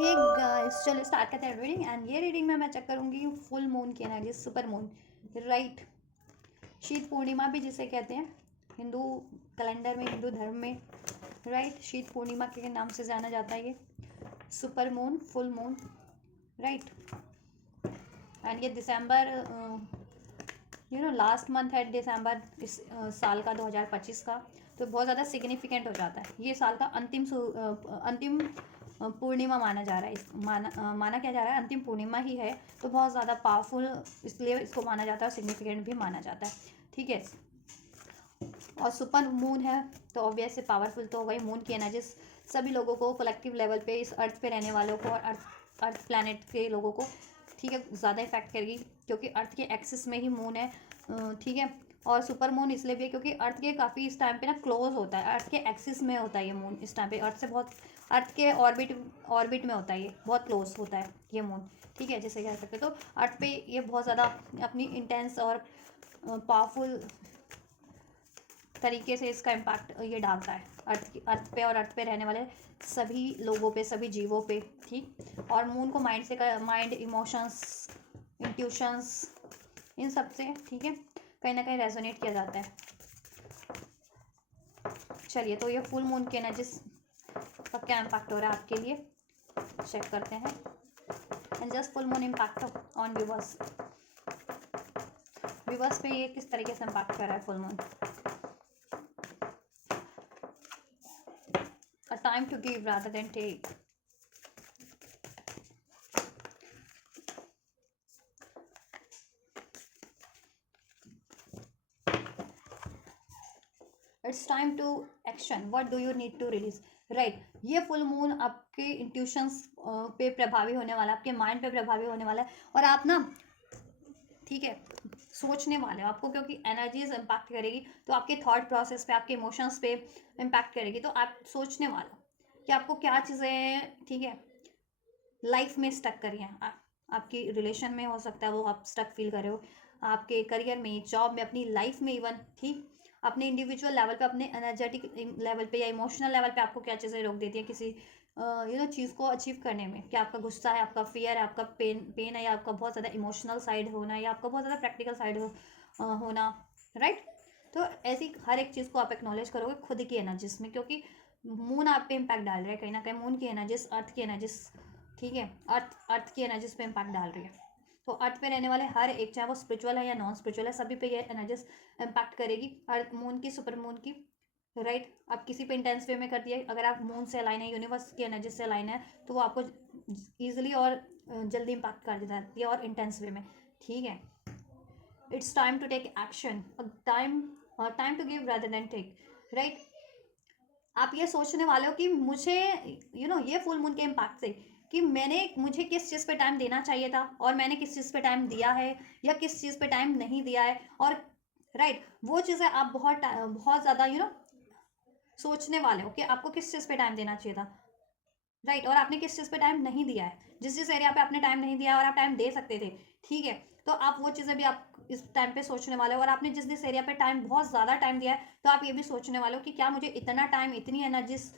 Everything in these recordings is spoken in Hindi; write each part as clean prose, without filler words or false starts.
हे गाइस, चलो स्टार्ट करते हैं रीडिंग। एंड ये रीडिंग में मैं चेक करूंगी फुल मून की एनर्जी, सुपर मून, राइट। शीत पूर्णिमा भी जिसे कहते हैं हिंदू कैलेंडर में, हिंदू धर्म में, राइट। शीत पूर्णिमा के नाम से जाना जाता है ये super moon, full moon, right. And ये दिसंबर, लास्ट मंथ है दिसंबर इस साल का, 2025 का। तो बहुत ज़्यादा सिग्निफिकेंट हो जाता है ये साल का अंतिम पूर्णिमा माना जा रहा है। माना क्या जा रहा है, अंतिम पूर्णिमा ही है। तो बहुत ज़्यादा पावरफुल इसलिए इसको माना जाता है, सिग्निफिकेंट भी माना जाता है, ठीक है। और सुपर मून है तो ऑब्वियस से पावरफुल तो हो गई। मून की एनर्जी सभी लोगों को कलेक्टिव लेवल पे, इस अर्थ पे रहने वालों को और अर्थ प्लैनेट के लोगों को, ठीक है, ज़्यादा इफेक्ट करेगी क्योंकि अर्थ के एक्सिस में ही मून है, ठीक है। और सुपर मून इसलिए भी है क्योंकि अर्थ के काफ़ी इस टाइम पे ना क्लोज होता है, अर्थ के एक्सिस में होता है ये मून इस टाइम पे, अर्थ से बहुत, अर्थ के ऑर्बिट में होता है ये, बहुत क्लोज होता है ये मून, ठीक है, जैसे कह सकते। तो अर्थ पे ये बहुत ज़्यादा अपनी इंटेंस और पावरफुल तरीके से इसका इम्पैक्ट ये डालता है अर्थ पे और अर्थ पे रहने वाले सभी लोगों पे, सभी जीवों पे, ठीक। और मून को माइंड से, माइंड, इमोशंस, इंट्यूशंस, इन सब से, ठीक है, कहीं ना कहीं रेजोनेट किया जाता है। चलिए, तो ये फुल मून की एनर्जीज का क्या इम्पैक्ट हो रहा है आपके लिए, चेक करते हैं। And just full moon impact on viewers, viewers पे ये किस तरीके से इम्पैक्ट कर रहा है full moon. A time to give rather than take. It's time to action. What do you need to release? Right. ये फुल मून आपके इंट्यूशंस पे प्रभावी होने वाला है, आपके माइंड पे प्रभावी होने वाला है। और आप ना, ठीक है, सोचने वाले हो आपको, क्योंकि एनर्जीज इम्पैक्ट करेगी तो आपके थॉट प्रोसेस पे, आपके इमोशंस पे इम्पैक्ट करेगी। तो आप सोचने वाले हो कि आपको क्या चीज़ें, ठीक है, लाइफ में स्टक करी हैं। आपकी रिलेशन में हो सकता है वो आप स्टक फील कर रहे हो, आपके करियर में, जॉब में, अपनी लाइफ में इवन, ठीक। अपने इंडिविजुअल लेवल पे, अपने एनर्जेटिक लेवल पे या इमोशनल लेवल पे आपको क्या चीज़ें रोक देती है किसी चीज़ को अचीव करने में। क्या आपका गुस्सा है, आपका फियर है, आपका पेन है, या आपका बहुत ज़्यादा इमोशनल साइड होना, या आपका बहुत ज़्यादा प्रैक्टिकल साइड होना, राइट। तो ऐसी हर एक चीज़ को आप एक्नॉलेज करोगे खुद की एनर्जीज में, क्योंकि मून आप पे इम्पैक्ट डाल रहा है कहीं ना कहीं। मून की एनर्जीज, अर्थ की एनर्जीज, ठीक है, अर्थ की एनर्जीज पे इम्पैक्ट डाल रही है। तो अर्थ पे रहने वाले हर एक, चाहे वो स्पिरिचुअल है या नॉन स्पिरिचुअल है, सभी पे ये एनर्जीज इम्पैक्ट करेगी, अर्थ मून की, सुपर मून की, राइट। आप किसी पे इंटेंस वे में कर दिए, अगर आप मून से अलाइन है, यूनिवर्स की एनर्जी से अलाइन है, तो वो आपको ईजिली और जल्दी इम्पैक्ट कर देती है और इंटेंस वे में, ठीक है। It's time to take action, time to give rather than take, right. आप ये सोचने वाले हो कि मुझे, ये फुल मून के इम्पैक्ट से, कि मुझे किस चीज़ पे टाइम देना चाहिए था और मैंने किस चीज़ पे टाइम दिया है, या किस चीज़ पे टाइम नहीं दिया है। और राइट, वो चीज़ें आप बहुत बहुत ज़्यादा सोचने वाले हो कि आपको किस चीज़ पे टाइम देना चाहिए था, राइट। और आपने किस चीज़ पे टाइम नहीं दिया है, जिस जिस एरिया पे आपने टाइम नहीं दिया और आप टाइम दे सकते थे, ठीक है। तो आप वो चीज़ें भी आप इस टाइम पे सोचने वाले हो। और आपने जिस जिस एरिया पे टाइम, बहुत ज़्यादा टाइम दिया है, तो आप ये भी सोचने वाले हो कि क्या मुझे इतना टाइम, इतनी एनर्जीज,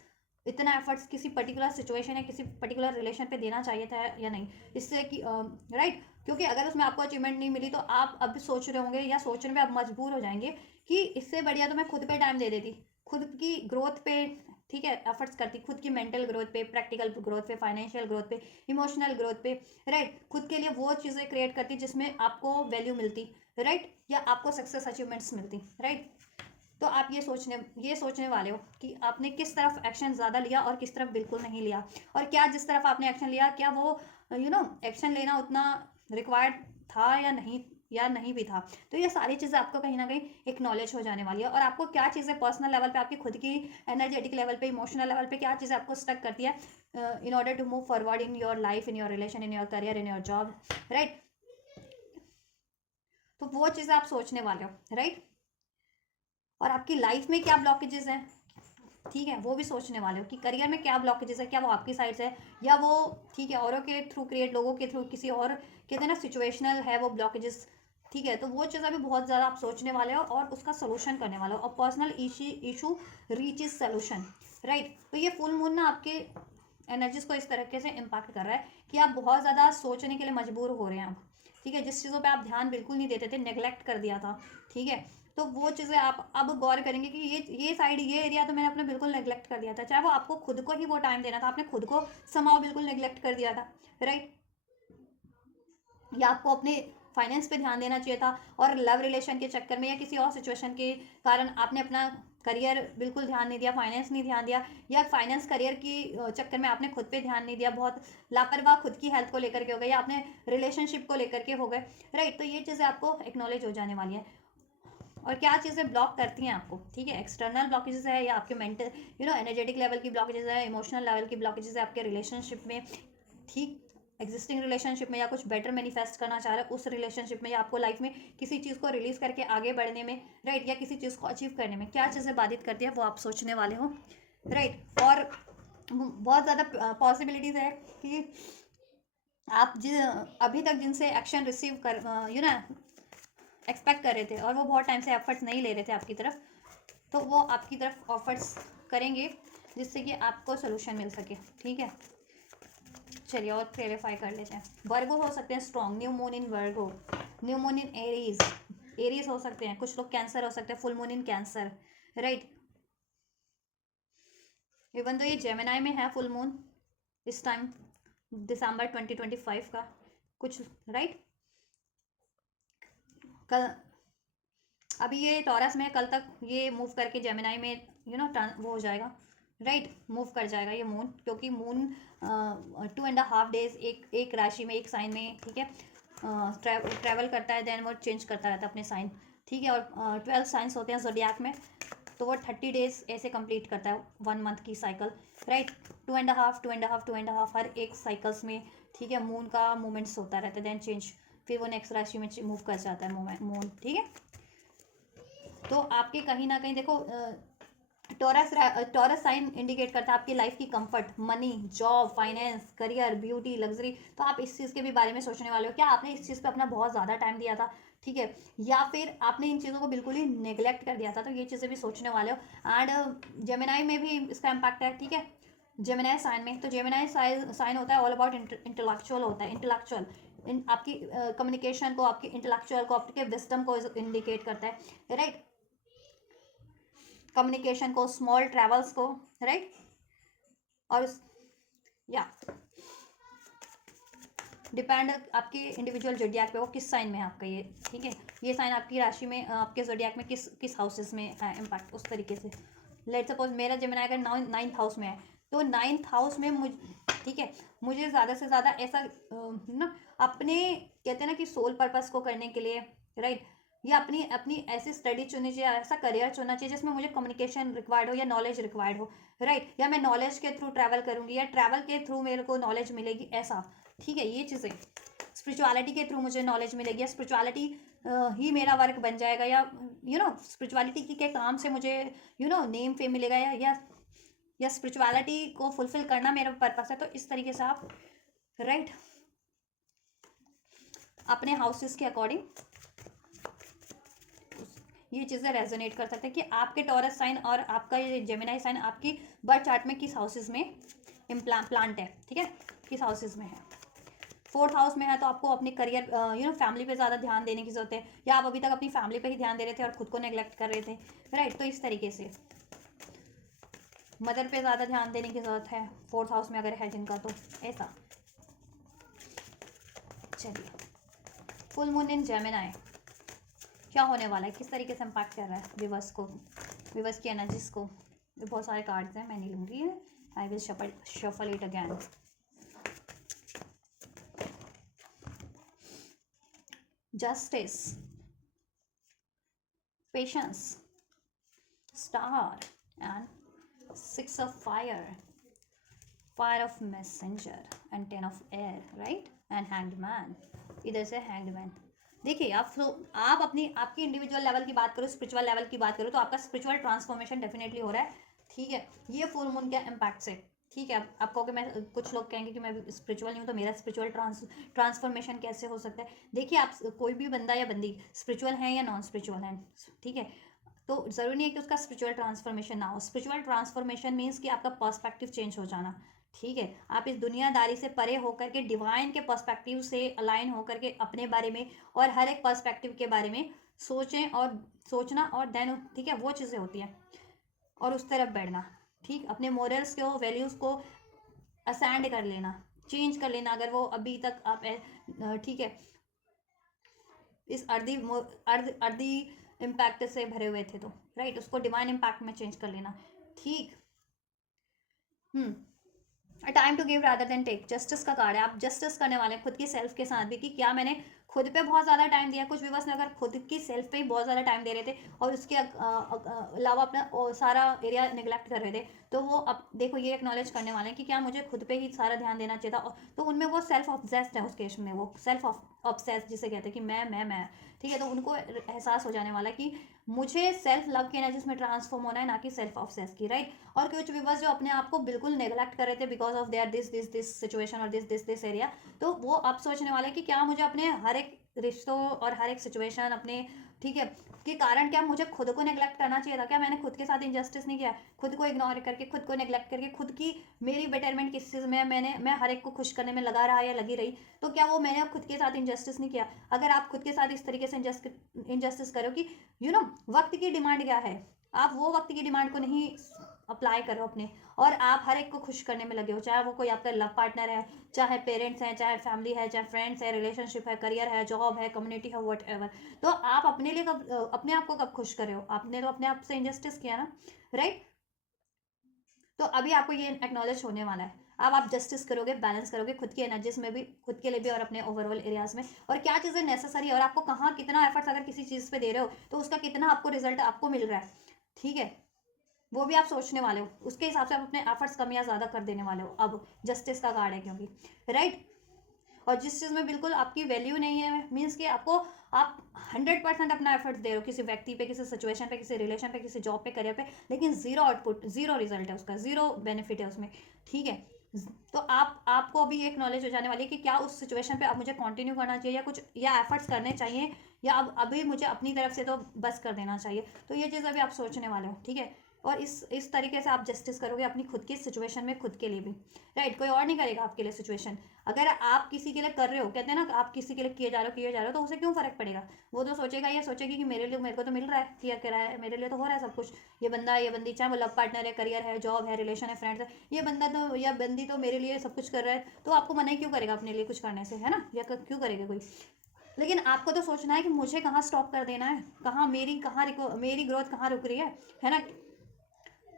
इतना एफर्ट्स किसी पर्टिकुलर सिचुएशन या किसी पर्टिकुलर रिलेशन पे देना चाहिए था या नहीं, इससे कि राइट। क्योंकि अगर उसमें आपको अचीवमेंट नहीं मिली तो आप अब सोच रहे होंगे या सोचने में आप मजबूर हो जाएंगे कि इससे बढ़िया तो मैं खुद पे टाइम दे देती, खुद की ग्रोथ पे, ठीक है, एफर्ट्स करती, खुद की मेंटल ग्रोथ पे, प्रैक्टिकल ग्रोथ पे, फाइनेंशियल ग्रोथ पे, इमोशनल ग्रोथ पे, राइट। खुद के लिए वो चीज़ें क्रिएट करती जिसमें आपको वैल्यू मिलती, राइट, या आपको सक्सेस अचीवमेंट्स मिलती, राइट। तो आप ये सोचने वाले हो कि आपने किस तरफ एक्शन ज़्यादा लिया और किस तरफ बिल्कुल नहीं लिया, और क्या जिस तरफ आपने एक्शन लिया, क्या वो एक्शन लेना उतना रिक्वायर्ड था या नहीं भी था। तो ये सारी चीज़ें आपको कहीं ना कहीं एक्नॉलेज हो जाने वाली है। और आपको क्या चीज़ें पर्सनल लेवल पे, आपकी खुद की एनर्जेटिक लेवल पे, इमोशनल लेवल पे क्या चीज़ें आपको स्टक करती है in order to move forward in your life, in your relation, in your career, in your job, right. तो वो चीज़ें आप सोचने वाले हो, राइट। और आपकी लाइफ में क्या ब्लॉकेजेस हैं, ठीक है, वो भी सोचने वाले हो कि करियर में क्या ब्लॉकेजेस है, क्या वो आपकी साइड से है या वो, ठीक है, औरों के थ्रू क्रिएट, लोगों के थ्रू, किसी और, कहते हैं ना, सिचुएशनल है वो ब्लॉकेजेस, ठीक है। तो वो चीज़ अभी बहुत ज़्यादा आप सोचने वाले हो और उसका सोल्यूशन करने वाले हो, और personal issue reach is solution, right. तो ये फुल मून ना आपके एनर्जीज को इस तरीके से इम्पैक्ट कर रहा है कि आप बहुत ज़्यादा सोचने के लिए मजबूर हो रहे हैं अब, ठीक है। जिस चीज़ों पे आप ध्यान बिल्कुल नहीं देते थे, नेग्लेक्ट कर दिया था, ठीक है, तो वो चीज़ें आप अब गौर करेंगे कि ये साइड, ये एरिया तो मैंने अपने बिल्कुल नेग्लेक्ट कर दिया था, चाहे वो आपको खुद को ही वो टाइम देना था, आपने खुद को समाव बिल्कुल नेग्लेक्ट कर दिया था, राइट। या आपको अपने फाइनेंस पे ध्यान देना चाहिए था, और लव रिलेशन के चक्कर में या किसी और सिचुएशन के कारण आपने अपना करियर बिल्कुल ध्यान नहीं दिया, फाइनेंस नहीं ध्यान दिया, या फाइनेंस करियर की चक्कर में आपने खुद पे ध्यान नहीं दिया, बहुत लापरवाह खुद की हेल्थ को लेकर के हो गए, या आपने रिलेशनशिप को लेकर के हो गए, राइट। तो ये चीज़ें आपको एक्नॉलेज हो जाने वाली है। और क्या चीज़ें ब्लॉक करती हैं आपको, ठीक है, एक्सटर्नल ब्लॉकेजेस है, या आपके मेंटल एनर्जेटिक लेवल की ब्लॉकेजेस है, इमोशनल लेवल की ब्लॉकेजेस है आपके रिलेशनशिप में, ठीक, एग्जिस्टिंग रिलेशनशिप में, या कुछ बेटर मैनिफेस्ट करना चाह रहे हो उस रिलेशनशिप में, या आपको लाइफ में किसी चीज़ को रिलीज करके आगे बढ़ने में, राइट, या किसी चीज़ को अचीव करने में क्या चीज़ें बाधित करती है वो आप सोचने वाले हो, राइट। और बहुत ज़्यादा पॉसिबिलिटीज़ है कि आप अभी तक जिनसे एक्शन रिसीव कर एक्सपेक्ट कर रहे थे, और वो बहुत टाइम से एफर्ट्स नहीं ले रहे थे आपकी तरफ, तो वो आपकी तरफ ऑफर्स करेंगे जिससे कि आपको सोल्यूशन मिल सके, ठीक है। चलिए और क्लेरिफाई कर लेते हैं। वर्गो हो सकते हैं strong, new moon in Virgo, new moon in Aries, Aries हो सकते हैं, कुछ लोग कैंसर हो सकते हैं, full moon in cancer, right. Even तो ये जेमिनाई में है फुल मून इस टाइम दिसंबर 2025 का कुछ, राइट। कल अभी ये टॉरस में, कल तक ये मूव करके जेमिनाई में वो हो जाएगा, राइट, मूव कर जाएगा ये मून, क्योंकि मून 2.5 डेज एक राशि में, एक साइन में, ठीक है, ट्रैवल करता है, देन वो चेंज करता रहता है अपने साइन, ठीक है। और 12 साइंस होते हैं जोडियाक में, तो वो 30 डेज ऐसे कंप्लीट करता है 1 मंथ की साइकिल, राइट। 2.5 हर एक साइकिल्स में, ठीक है, मून का मूवमेंट्स होता रहता है, देन चेंज, फिर वो नेक्स्ट राशि में मूव कर जाता है मून, ठीक है। तो आपके कहीं ना कहीं देखो, टॉरस साइन इंडिकेट करता है आपकी लाइफ की comfort, money, job, finance, career, beauty, luxury, तो आप इस चीज़ के भी बारे में सोचने वाले हो, क्या आपने इस चीज़ पे अपना बहुत ज़्यादा टाइम दिया था, ठीक है, या फिर आपने इन चीज़ों को बिल्कुल ही नेग्लेक्ट कर दिया था, तो ये चीज़ें भी सोचने वाले हो। एंड जेमिनाई में भी इसका इम्पैक्ट है, ठीक है, जेमिनाई साइन में, तो जेमिनाई साइन होता है ऑल अबाउट इंटेलेक्चुअल होता है, इंटेलेक्चुअल आपकी कम्युनिकेशन को, आपकी इंटेलेक्चुअल को, आपके विजडम को इंडिकेट करता है, राइट, कम्युनिकेशन को, स्मॉल ट्रैवल्स को, राइट। और या डिपेंड आपके इंडिविजुअल जोडियाक पे, वो किस साइन में है आपका ये, ठीक है, ये साइन आपकी राशि में, आपके जोडियाक में किस किस हाउसेस में है इम्पैक्ट, उस तरीके से। लेट सपोज मेरा जेमिनी अगर 9th हाउस में है, तो 9th हाउस में ठीक है, मुझे ज़्यादा से ज़्यादा ऐसा अपने, कहते हैं ना कि सोल पर्पस को करने के लिए, राइट, या अपनी अपनी ऐसी स्टडी चुननी चाहिए, ऐसा करियर चुनना चाहिए जिसमें मुझे कम्युनिकेशन रिक्वायर्ड हो या नॉलेज रिक्वायर्ड हो, राइट, या मैं नॉलेज के थ्रू ट्रैवल करूँगी, या ट्रैवल के थ्रू मेरे को नॉलेज मिलेगी, ऐसा, ठीक है, ये चीज़ें। स्पिरिचुअलिटी के थ्रू मुझे नॉलेज मिलेगी, या स्पिरिचुअलिटी ही मेरा वर्क बन जाएगा, या स्पिरिचुअलिटी के काम से मुझे नेम फेम मिलेगा, या स्पिरिचुअलिटी को फुलफिल करना मेरा पर्पस है, तो इस तरीके से आप, राइट, अपने हाउसेस के अकॉर्डिंग ये चीज़ें रेजोनेट कर सकते हैं कि आपके टॉरस साइन और आपका ये जेमिनाई साइन आपकी बर्थ चार्ट में किस हाउसेस में प्लांट है, ठीक है, किस हाउसेस में है। 4th हाउस में है तो आपको अपने करियर, फैमिली पे ज़्यादा ध्यान देने की जरूरत है, या आप अभी तक अपनी फैमिली पे ही ध्यान दे रहे थे और खुद को नेग्लेक्ट कर रहे थे, राइट, तो इस तरीके से मदर पे ज़्यादा ध्यान देने की ज़रूरत है 4th हाउस में अगर है जिनका, तो ऐसा। चलिए, फुल मून इन जेमिनाई क्या होने वाला है, किस तरीके से इम्पैक्ट कर रहा है विवर्स को, विवर्स की एनर्जीज को। बहुत सारे कार्ड्स हैं, मैं नहीं लूँगी, I will shuffle it again. Justice, patience, star and 6 of fire, fire of messenger and 10 of air, right, and hanged man, इधर से हैंग्ड मैन। देखिए आप अपनी आपकी इंडिविजुअल लेवल की बात करो, स्पिरिचुअल लेवल की बात करो, तो आपका स्पिरिचुअल ट्रांसफॉर्मेशन डेफिनेटली हो रहा है, ठीक है, ये फुल मून के इम्पैक्ट से, ठीक है। आप कहोगे, मैं, कुछ लोग कहेंगे कि मैं स्पिरिचुअल नहीं हूँ, तो मेरा स्पिरिचुअल ट्रांसफॉर्मेशन कैसे हो सकता है। देखिए, आप कोई भी बंदा या बंदी स्पिरिचुअल है या नॉन स्पिरिचुअल है, ठीक है, तो ज़रूरी नहीं है कि उसका स्पिरिचुअल ट्रांसफॉर्मेशन ना हो। स्पिरिचुअल ट्रांसफॉर्मेशन मीन्स कि आपका पर्सपेक्टिव चेंज हो जाना, ठीक है, आप इस दुनियादारी से परे होकर के डिवाइन के पर्सपेक्टिव से अलाइन होकर के अपने बारे में और हर एक पर्सपेक्टिव के बारे में सोचें, और सोचना और देन, ठीक है, वो चीज़ें होती हैं, और उस तरफ बढ़ना। ठीक, अपने मोरल्स को, वैल्यूज़ को असेंड कर लेना, चेंज कर लेना, अगर वो अभी तक आप ठीक है इस अर्दी इम्पैक्ट से भरे हुए थे तो राइट, उसको डिवाइन इम्पैक्ट में चेंज कर लेना। ठीक। Time to give rather than take, justice का कार्ड है। आप जस्टिस करने वाले हैं खुद की सेल्फ के साथ भी, कि क्या मैंने खुद पे बहुत ज़्यादा टाइम दिया। कुछ व्यूअर्स ने अगर खुद की सेल्फ पे ही बहुत ज़्यादा टाइम दे रहे थे और उसके अलावा अपना सारा एरिया निगलेक्ट कर रहे थे, तो वो अब देखो ये एक्नॉलेज करने वाले हैं कि क्या मुझे खुद पे ही सारा ध्यान देना चाहिए था। तो उनमें वो सेल्फ ऑब्सेस्ड है, उस केस में वो सेल्फ ऑब्सेस्ड जिसे कहते हैं कि मैं, ठीक है। तो उनको एहसास हो जाने वाला है कि मुझे सेल्फ लव की एनर्जी में ट्रांसफॉर्म होना है, ना कि सेल्फ ऑब्सेस की, राइट। और कुछ व्यूअर्स जो अपने आप को बिल्कुल नेग्लेक्ट कर रहे थे because of their this situation और दिस एरिया, तो वो अब सोचने वाले कि क्या मुझे अपने हर एक रिश्तों और हर एक सिचुएशन अपने, ठीक है, के कारण क्या मुझे खुद को नेग्लेक्ट करना चाहिए था। क्या मैंने खुद के साथ इनजस्टिस नहीं किया, खुद को इग्नोर करके, खुद को नेग्लेक्ट करके, खुद की मेरी बेटरमेंट किस चीज़ में मैं हर एक को खुश करने में लगा रहा या लगी रही, तो क्या वो मैंने खुद के साथ इनजस्टिस नहीं किया। अगर आप खुद के साथ इस तरीके से इनजस्टिस करो कि वक्त की डिमांड क्या है, आप वो वक्त की डिमांड को नहीं अप्लाई करो अपने, और आप हर एक को खुश करने में लगे हो, चाहे वो कोई आपका लव पार्टनर है, चाहे पेरेंट्स हैं, चाहे फैमिली है, चाहे फ्रेंड्स है, रिलेशनशिप है, करियर है, जॉब है, कम्युनिटी है, वट एवर। तो आप अपने लिए कब, अपने आप को कब खुश कर रहे हो। आपने तो अपने आप से इंजस्टिस किया ना, राइट। तो अभी आपको ये एक्नॉलेज होने वाला है। अब आप जस्टिस करोगे, बैलेंस करोगे खुद की एनर्जीज में भी, खुद के लिए भी, और अपने ओवरऑल एरियाज में, और क्या चीज़ें नेसेसरी है और आपको कहाँ कितना एफर्ट्स अगर किसी चीज़ पे दे रहे हो तो उसका कितना आपको रिजल्ट आपको मिल रहा है, ठीक है, वो भी आप सोचने वाले हो। उसके हिसाब से आप अपने एफर्ट्स कम या ज़्यादा कर देने वाले हो। अब जस्टिस का कार्ड है क्योंकि, राइट। और जिस चीज़ में बिल्कुल आपकी वैल्यू नहीं है, मीन्स कि आपको, आप 100% अपना एफर्ट्स दे रहे हो किसी व्यक्ति पे, किसी सिचुएशन पे, किसी रिलेशन पे, किसी जॉब पे, करियर पे, लेकिन जीरो आउटपुट, जीरो रिजल्ट है उसका, जीरो बेनिफिट है उसमें, ठीक है। तो आपको अभी एक नॉलेज हो जाने वाली है कि क्या उस सिचुएशन पे अब मुझे कंटिन्यू करना चाहिए, या कुछ या एफर्ट्स करने चाहिए, या अब अभी मुझे अपनी तरफ से तो बस कर देना चाहिए। तो ये चीज़ अभी आप सोचने वाले हो, ठीक है। और इस तरीके से आप जस्टिस करोगे अपनी खुद की सिचुएशन में, खुद के लिए भी, राइट। कोई और नहीं करेगा आपके लिए सिचुएशन। अगर आप किसी के लिए कर रहे हो, कहते हैं ना, आप किसी के लिए किए जा रहे हो तो उसे क्यों फर्क पड़ेगा। वो तो सोचेगा, ये सोचेगी कि मेरे लिए, मेरे को तो मिल रहा है, किया करा है, मेरे लिए तो हो रहा है सब कुछ। ये बंदा, ये बंदी, चाहे वो लव पार्टनर है, करियर है, जॉब है, रिलेशन है, फ्रेंड्स है, ये बंदा तो या बंदी तो मेरे लिए सब कुछ कर रहा है, तो आपको मना ही क्यों करेगा अपने लिए कुछ करने से, है ना, या क्यों करेगा कोई। लेकिन आपको तो सोचना है कि मुझे कहाँ स्टॉप कर देना है, कहाँ मेरी ग्रोथ कहाँ रुक रही है ना।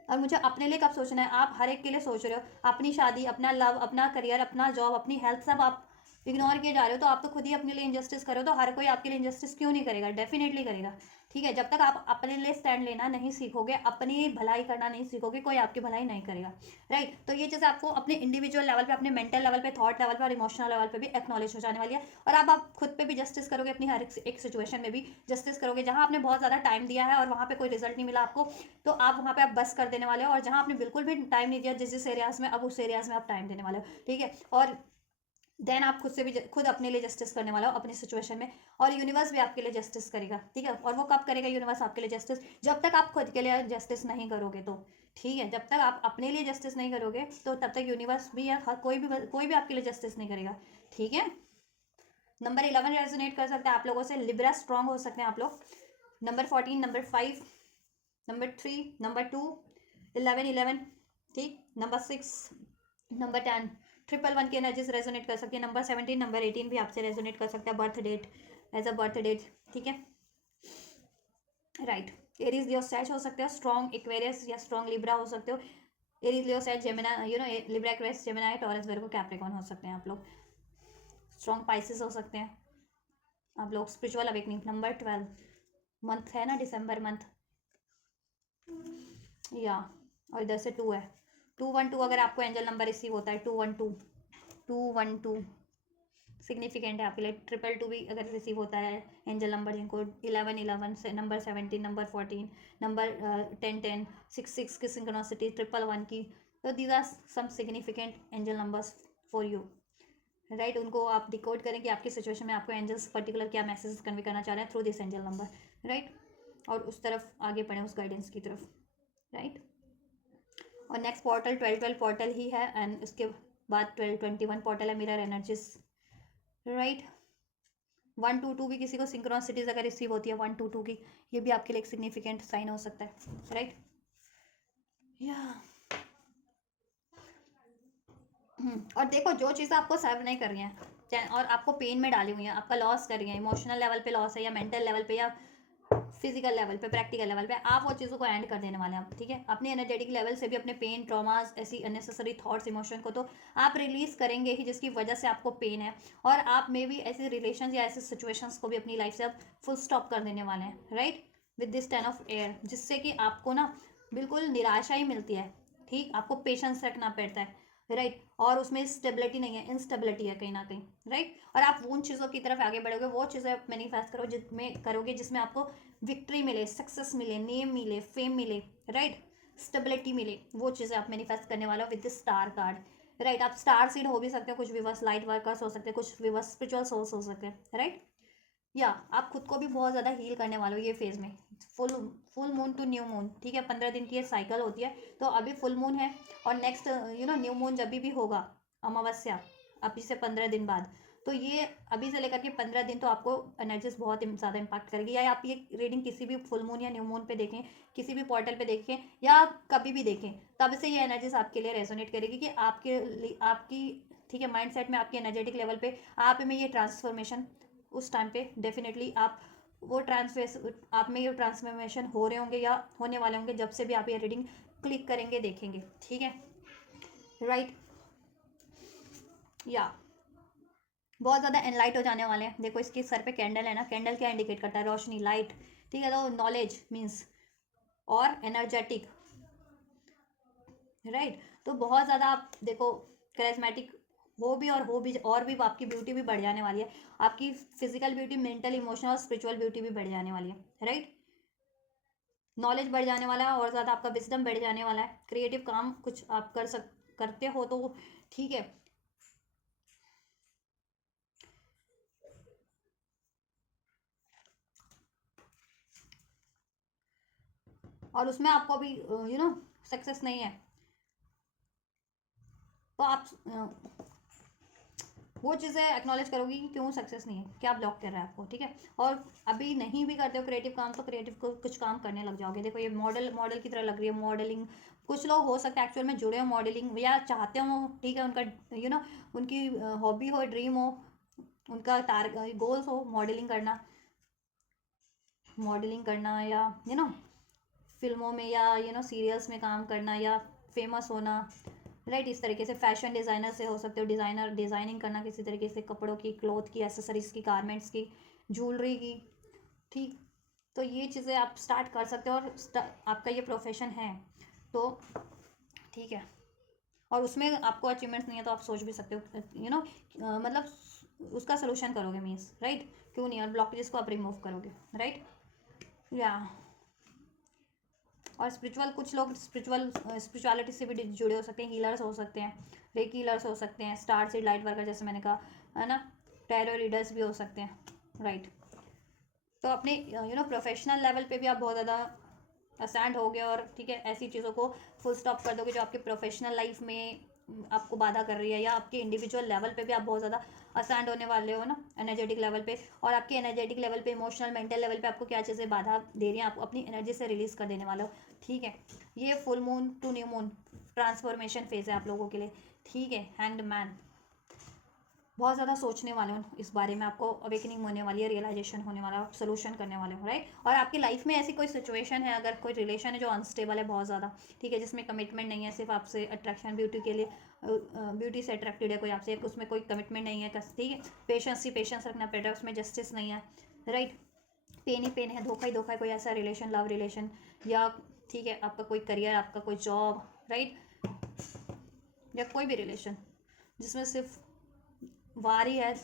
और मुझे अपने लिए कब सोचना है। आप हर एक के लिए सोच रहे हो, अपनी शादी, अपना लव, अपना करियर, अपना जॉब, अपनी हेल्थ, सब आप इग्नोर किए जा रहे हो, तो आप तो खुद ही अपने लिए इंजस्टिस करो। तो हर कोई आपके लिए इंजस्टिस क्यों नहीं करेगा, डेफिनेटली करेगा, ठीक है। जब तक आप अपने लिए स्टैंड लेना नहीं सीखोगे, अपनी भलाई करना नहीं सीखोगे, कोई आपकी भलाई नहीं करेगा, राइट। तो ये चीज़ आपको अपने इंडिविजुअल लेवल पे, अपने मेंटल लेवल पे, थॉट लेवल पे और इमोशनल लेवल पे भी एक्नॉलेज हो जाने वाली है। और अब आप खुद पे भी जस्टिस करोगे, अपनी हर एक सिचुएशन में भी जस्टिस करोगे। जहाँ आपने बहुत ज़्यादा टाइम दिया है और वहाँ पे कोई रिजल्ट नहीं मिला आपको, तो आप वहाँ पे आप बस कर देने वाले हो। और जहाँ आपने बिल्कुल भी टाइम नहीं दिया जिस एरियाज में, अब उस एरियाज में आप टाइम देने वाले हो, ठीक है। और देन आप खुद से भी खुद अपने लिए जस्टिस करने वाला हो अपनी सिचुएशन में, और यूनिवर्स भी आपके लिए जस्टिस करेगा, ठीक है। और वो कब करेगा यूनिवर्स आपके लिए जस्टिस, जब तक आप खुद के लिए जस्टिस नहीं करोगे तो, ठीक है। जब तक आप अपने लिए जस्टिस नहीं करोगे तो तब तक यूनिवर्स भी या कोई भी आपके लिए जस्टिस नहीं करेगा, ठीक है। नंबर 11 रेजोनेट कर सकते हैं आप लोगों से, लिब्रा स्ट्रॉन्ग हो सकते हैं आप लोग। नंबर 14, नंबर 5, नंबर 3, नंबर 2, 11, ठीक। नंबर 6, नंबर 10, 111 की एनर्जीज रेजोनेट कर सकती है। नंबर 17, नंबर 18 भी आपसे रेजोनेट कर सकता है, birth date, as a birth date, ठीक है, राइट। एरीज लियो सैच हो सकते हो, स्ट्रॉन्ग एक्वेरियस या स्ट्रॉन्ग लिब्रा हो सकते हो। Aries Leo Sag Gemini, Libra Aquarius Gemini, Taurus Virgo Capricorn हो सकते हैं आप लोग। स्ट्रॉन्ग पाइसेस हो सकते हैं आप लोग। स्पिरिचुअल अवेकनिंग, नंबर 12, मंथ है ना, दिसंबर मंथ, या और इधर से 2 है, 212 अगर आपको एंजल नंबर रिसीव होता है, 212, 212 सिग्निफिकेंट है आपके लिए। 222 भी अगर रिसीव होता है एंजल नंबर जिनको, 11 से, नंबर 17, नंबर 14, नंबर 10 6 की सिंक्रोनिसिटी, 111 की, तो these are some significant angel numbers for you, right. उनको आप डिकोड करें कि आपकी सिचुएशन में आपको एंजल्स पर्टिकुलर क्या मैसेज कन्वे करना चाह रहे हैं through this angel number, right. और उस तरफ आगे बढ़ें, उस गाइडेंस की तरफ, राइट। और नेक्स्ट पोर्टल 12 पोर्टल ही है, एंड उसके बाद 12-21 पोर्टल है मिरर एनर्जीज, राइट। 1-2 भी किसी को सिंक्रोनिसिटीज अगर रिसीव होती है 1-2 की, ये भी आपके लिए एक सिग्निफिकेंट साइन हो सकता है, राइट। या और देखो जो चीज़ें आपको सर्व नहीं कर रही हैं और आपको पेन में डाली हुई हैं, आपका लॉस कर रही हैं, इमोशनल लेवल पे लॉस है या मेंटल लेवल पे या फिजिकल लेवल पे, प्रैक्टिकल लेवल पे, आप वो चीज़ों को एंड कर देने वाले हैं, ठीक है। अपने एनर्जेटिक लेवल से भी अपने पेन, ट्रॉमास, ऐसी अननेसेसरी थॉट्स, इमोशन को तो आप रिलीज करेंगे ही, जिसकी वजह से आपको पेन है। और आप मे भी ऐसे रिलेशन या ऐसे सिचुएशंस को भी अपनी लाइफ से अब फुल स्टॉप कर देने वाले हैं, right, with this 10 of air, जिससे कि आपको ना बिल्कुल निराशा ही मिलती है, ठीक। आपको पेशेंस रखना पड़ता है, राइट। और उसमें स्टेबिलिटी नहीं है, इंस्टेबिलिटी है कहीं ना कहीं, राइट। और आप उन चीज़ों की तरफ आगे बढ़ोगे, वो चीज़ें मैनिफेस्ट करोगे जिसमें आपको विक्ट्री मिले, सक्सेस मिले, नेम मिले, फेम मिले, राइट, स्टेबिलिटी मिले, वो चीज़ें आप मैनिफेस्ट करने वाले हो with the star card, right. आप स्टार सीड हो भी सकते हो, कुछ व्यूवर्स लाइट वर्कर्स हो सकते हैं, कुछ व्यूवर्स स्पिरिचुअल सोल्स हो सकते हैं, राइट। या आप खुद को भी बहुत ज़्यादा हील करने वाले हो ये फेज़ में, full full moon to new moon, ठीक है। 15 दिन की ये साइकिल होती है, तो अभी फुल मून है और नेक्स्ट न्यू मून जब भी होगा, अमावस्या, अभी से 15 दिन बाद, तो ये अभी से लेकर के 15 दिन तो आपको एनर्जीज बहुत ज़्यादा इम्पैक्ट करेगी। या आप ये रीडिंग किसी भी फुल मून या न्यू मून पे देखें, किसी भी पोर्टल पे देखें या कभी भी देखें, तब से ये एनर्जीज आपके लिए रेजोनेट करेगी कि आपकी, ठीक है, माइंड सेट में, आपके एनर्जेटिक लेवल पे आप में ये ट्रांसफॉर्मेशन उस टाइम पे डेफिनेटली आप वो आप में ये ट्रांसफॉर्मेशन हो रहे होंगे या होने वाले होंगे जब से भी आप ये रीडिंग क्लिक करेंगे, देखेंगे, ठीक है, राइट। या बहुत ज़्यादा एनलाइट हो जाने वाले हैं। देखो इसके सर पे कैंडल है ना, कैंडल क्या इंडिकेट करता है, रोशनी, लाइट, ठीक है। तो नॉलेज मीन्स और एनर्जेटिक, राइट। तो बहुत ज़्यादा आप देखो करिश्मेटिक हो भी आपकी ब्यूटी भी बढ़ जाने वाली है, आपकी फिजिकल ब्यूटी, मेंटल, इमोशनल और स्पिरिचुअल ब्यूटी भी बढ़ जाने वाली है, राइट। नॉलेज बढ़ जाने वाला है और ज़्यादा आपका विजडम बढ़ जाने वाला है। क्रिएटिव काम कुछ आप करते हो तो ठीक है। और उसमें आपको भी सक्सेस नहीं है, तो आप वो चीज़ें एक्नॉलेज करोगी कि क्यों सक्सेस नहीं है, क्या ब्लॉक कर रहा है आपको, ठीक है। और अभी नहीं भी करते हो क्रिएटिव काम, तो क्रिएटिव को कुछ काम करने लग जाओगे। देखो ये मॉडल की तरह लग रही है, मॉडलिंग, कुछ लोग हो सकता है एक्चुअल में जुड़े हो मॉडलिंग या चाहते हो, ठीक है, उनका उनकी हॉबी हो, ड्रीम हो, उनका गोल्स हो मॉडलिंग करना या फिल्मों में या सीरियल्स में काम करना या फेमस होना, राइट। इस तरीके से फैशन डिज़ाइनर से हो सकते हो, डिज़ाइनिंग करना किसी तरीके से, कपड़ों की, क्लॉथ की, एसेसरीज की, गारमेंट्स की, ज्वेलरी की, ठीक। तो ये चीज़ें आप स्टार्ट कर सकते हो और आपका ये प्रोफेशन है तो ठीक है। और उसमें आपको अचीवमेंट्स नहीं है तो आप सोच भी सकते हो, मतलब उसका सोल्यूशन करोगे, मीन्स, राइट। क्यों नहीं, और ब्लॉकेजेस को आप रिमूव करोगे, राइट। या और स्पिरिचुअल, कुछ लोग स्पिरिचुअलिटी से भी जुड़े हो सकते हैं, हीलर्स हो सकते हैं, रेकी हीलर्स हो सकते हैं, स्टार सीड लाइट वर्कर जैसे मैंने कहा, है ना, टैरो रीडर्स भी हो सकते हैं, राइट। तो अपने प्रोफेशनल लेवल पे भी आप बहुत ज़्यादा असेंड हो गए और ठीक है, ऐसी चीज़ों को फुल स्टॉप कर दोगे जो आपके प्रोफेशनल लाइफ में आपको बाधा कर रही है, या आपके इंडिविजुअल लेवल पे भी आप बहुत ज़्यादा असेंड होने वाले हो ना, एनर्जेटिक लेवल पे। और आपके एनर्जेटिक लेवल पे, इमोशनल, मेंटल लेवल पे आपको क्या चीज़ें बाधा दे रही हैं, आप अपनी एनर्जी से रिलीज़ कर देने वाले हो, ठीक है। ये full moon to new moon transformation phase है आप लोगों के लिए, ठीक है। हैंग्ड मैन, बहुत ज़्यादा सोचने वाले हो इस बारे में, आपको अवेकनिंग होने वाली है, रियलाइजेशन होने वाला है, आप सोल्यूशन करने वाले हो, राइट। और आपकी लाइफ में ऐसी कोई सिचुएशन है, अगर कोई रिलेशन है जो अनस्टेबल है बहुत ज़्यादा, ठीक है, जिसमें कमिटमेंट नहीं है, सिर्फ आपसे अट्रैक्शन, ब्यूटी के लिए, ब्यूटी से अट्रैक्टेड है कोई आपसे, उसमें कोई कमिटमेंट नहीं है, ठीक है, पेशेंस रखना पड़ रहा है, उसमें जस्टिस नहीं है, राइट, पेन ही पेन है, धोखा ही धोखा है, कोई ऐसा रिलेशन, लव रिलेशन, या ठीक है आपका कोई करियर, आपका कोई जॉब, राइट, या कोई भी रिलेशन जिसमें सिर्फ वार ही है,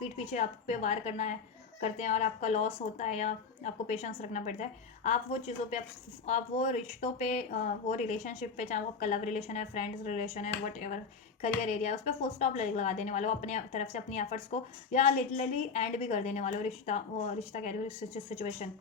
पीठ पीछे आप पे वार करते हैं और आपका लॉस होता है या आपको पेशेंस रखना पड़ता है। आप वो चीज़ों पे, आप वो रिश्तों पे, वो रिलेशनशिप पे, चाहे वो आपका लव रिलेशन है, फ्रेंड्स रिलेशन है, वट एवर, करियर एरिया, उस पर फुल स्टॉप लगा देने वाले हो अपने तरफ से, अपनी एफर्ट्स को, या लिटरली एंड भी कर देने वाले हो रिश्ता कह रही हो, सिचुएशन,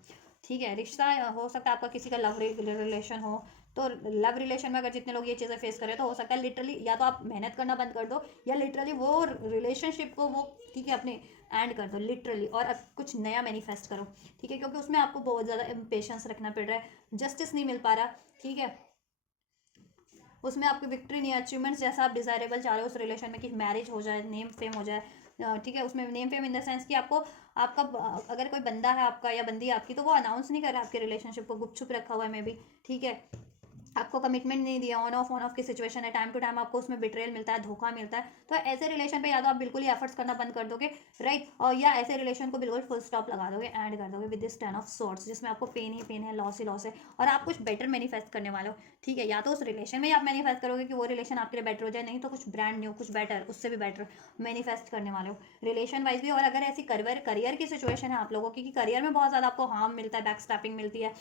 ठीक है। रिश्ता हो सकता है आपका किसी का लव रिलेशन हो, तो लव रिलेशन में अगर जितने लोग ये चीज़ें फेस करें तो हो सकता है लिटरली या तो आप मेहनत करना बंद कर दो या लिटरली वो रिलेशनशिप को वो ठीक है अपने एंड कर दो लिटरली, और अब कुछ नया मैनिफेस्ट करो, ठीक है, क्योंकि उसमें आपको बहुत ज़्यादा पेशेंस रखना पड़ रहा है, जस्टिस नहीं मिल पा रहा, ठीक है, उसमें आपकी विक्ट्री नहीं है, अचीवमेंट्स जैसा आप डिजायरेबल चाह रहे हो उस रिलेशन में कि मैरिज हो जाए, नेम फेम हो जाए, ठीक है, उसमें name fame in the sense कि आपको आपका अगर कोई बंदा है आपका या बंदी आपकी तो वो अनाउंस नहीं कर रहा आपके रिलेशनशिप को, गुपचुप रखा हुआ है मे बी, ठीक है, आपको कमिटमेंट नहीं दिया, ऑन ऑफ की सिचुएशन है, टाइम टू टाइम आपको उसमें बिट्रेयल मिलता है, धोखा मिलता है, तो ऐसे रिलेशन पे या तो आप बिल्कुल ही एफर्ट्स करना बंद कर दोगे, राइट, और या ऐसे रिलेशन को बिल्कुल फुल स्टॉप लगा दोगे, एंड कर दोगे विद दिस 10 ऑफ सॉर्ड्स, जिसमें आपको पेन ही पेन है, लॉस ही लॉस है, और आप कुछ बेटर मैनिफेस्ट करने वाले हो, ठीक है, या तो उस रिलेशन में ही आप मैनिफेस्ट करोगे कि वो रिलेशन आपके लिए बेटर हो जाए, नहीं तो कुछ ब्रांड न्यू, कुछ बेटर, उससे भी बेटर मैनिफेस्ट करने वाले हो रिलेशन वाइज भी। और अगर ऐसी करियर की सिचुएशन है आप लोगों की कि करियर में बहुत ज़्यादा आपको हार्म मिलता है, बैक स्टैपिंग मिलती है,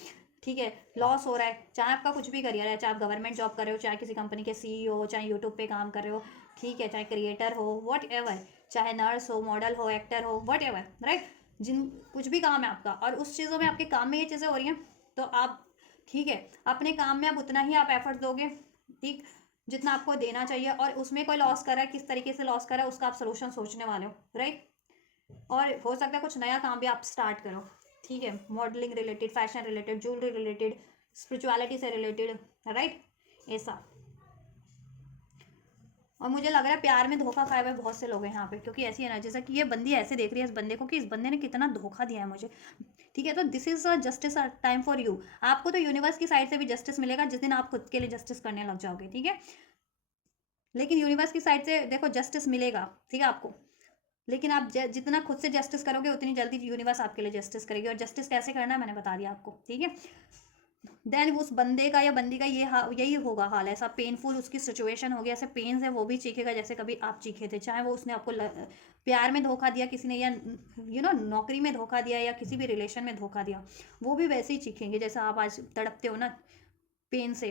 ठीक है, लॉस हो रहा है, चाहे आपका कुछ भी करियर है, चाहे आप गवर्नमेंट जॉब कर रहे हो, चाहे किसी कंपनी के सीईओ हो, चाहे यूट्यूब पे काम कर रहे हो, ठीक है, चाहे क्रिएटर हो, वट एवर, चाहे नर्स हो, मॉडल हो, एक्टर हो, वट एवर, राइट, जिन कुछ भी काम है आपका और उस चीज़ों में आपके काम में ये चीज़ें हो रही हैं, तो आप ठीक है अपने काम में आप उतना ही आप एफर्ट दोगे, ठीक, जितना आपको देना चाहिए, और उसमें कोई लॉस कर रहा है, किस तरीके से लॉस कर रहा है उसका आप सोल्यूशन सोचने वाले हो, राइट, और हो सकता है कुछ नया काम भी आप स्टार्ट करो, ठीक है, modelling related, fashion related, jewellery related, spirituality से रिलेटेड, राइट, ऐसा। और मुझे लग रहा है प्यार में धोखा खाए हुए बहुत से लोग हैं यहाँ पे, क्योंकि ऐसी एनर्जी है कि ये बंदी ऐसे देख रही है इस बंदे को कि इस बंदे ने कितना धोखा दिया है मुझे, ठीक है, तो this is a justice time for you, आपको तो यूनिवर्स की साइड से भी जस्टिस मिलेगा जिस दिन आप खुद के लिए जस्टिस करने लग जाओगे, ठीक है, लेकिन यूनिवर्स की साइड से देखो जस्टिस मिलेगा, ठीक है आपको, लेकिन आप जितना खुद से जस्टिस करोगे उतनी जल्दी यूनिवर्स आपके लिए जस्टिस करेगी, और जस्टिस कैसे करना है मैंने बता दिया आपको, ठीक है, देन उस बंदे का या बंदी का यही होगा हाल, ऐसा पेनफुल उसकी सिचुएशन होगी, ऐसे पेन है वो भी चीखेगा जैसे कभी आप चीखे थे, चाहे वो उसने आपको प्यार में धोखा दिया किसी ने, या नौकरी में धोखा दिया, या किसी भी रिलेशन में धोखा दिया, वो भी वैसे ही चीखेंगे जैसा आप आज तड़पते हो ना पेन से,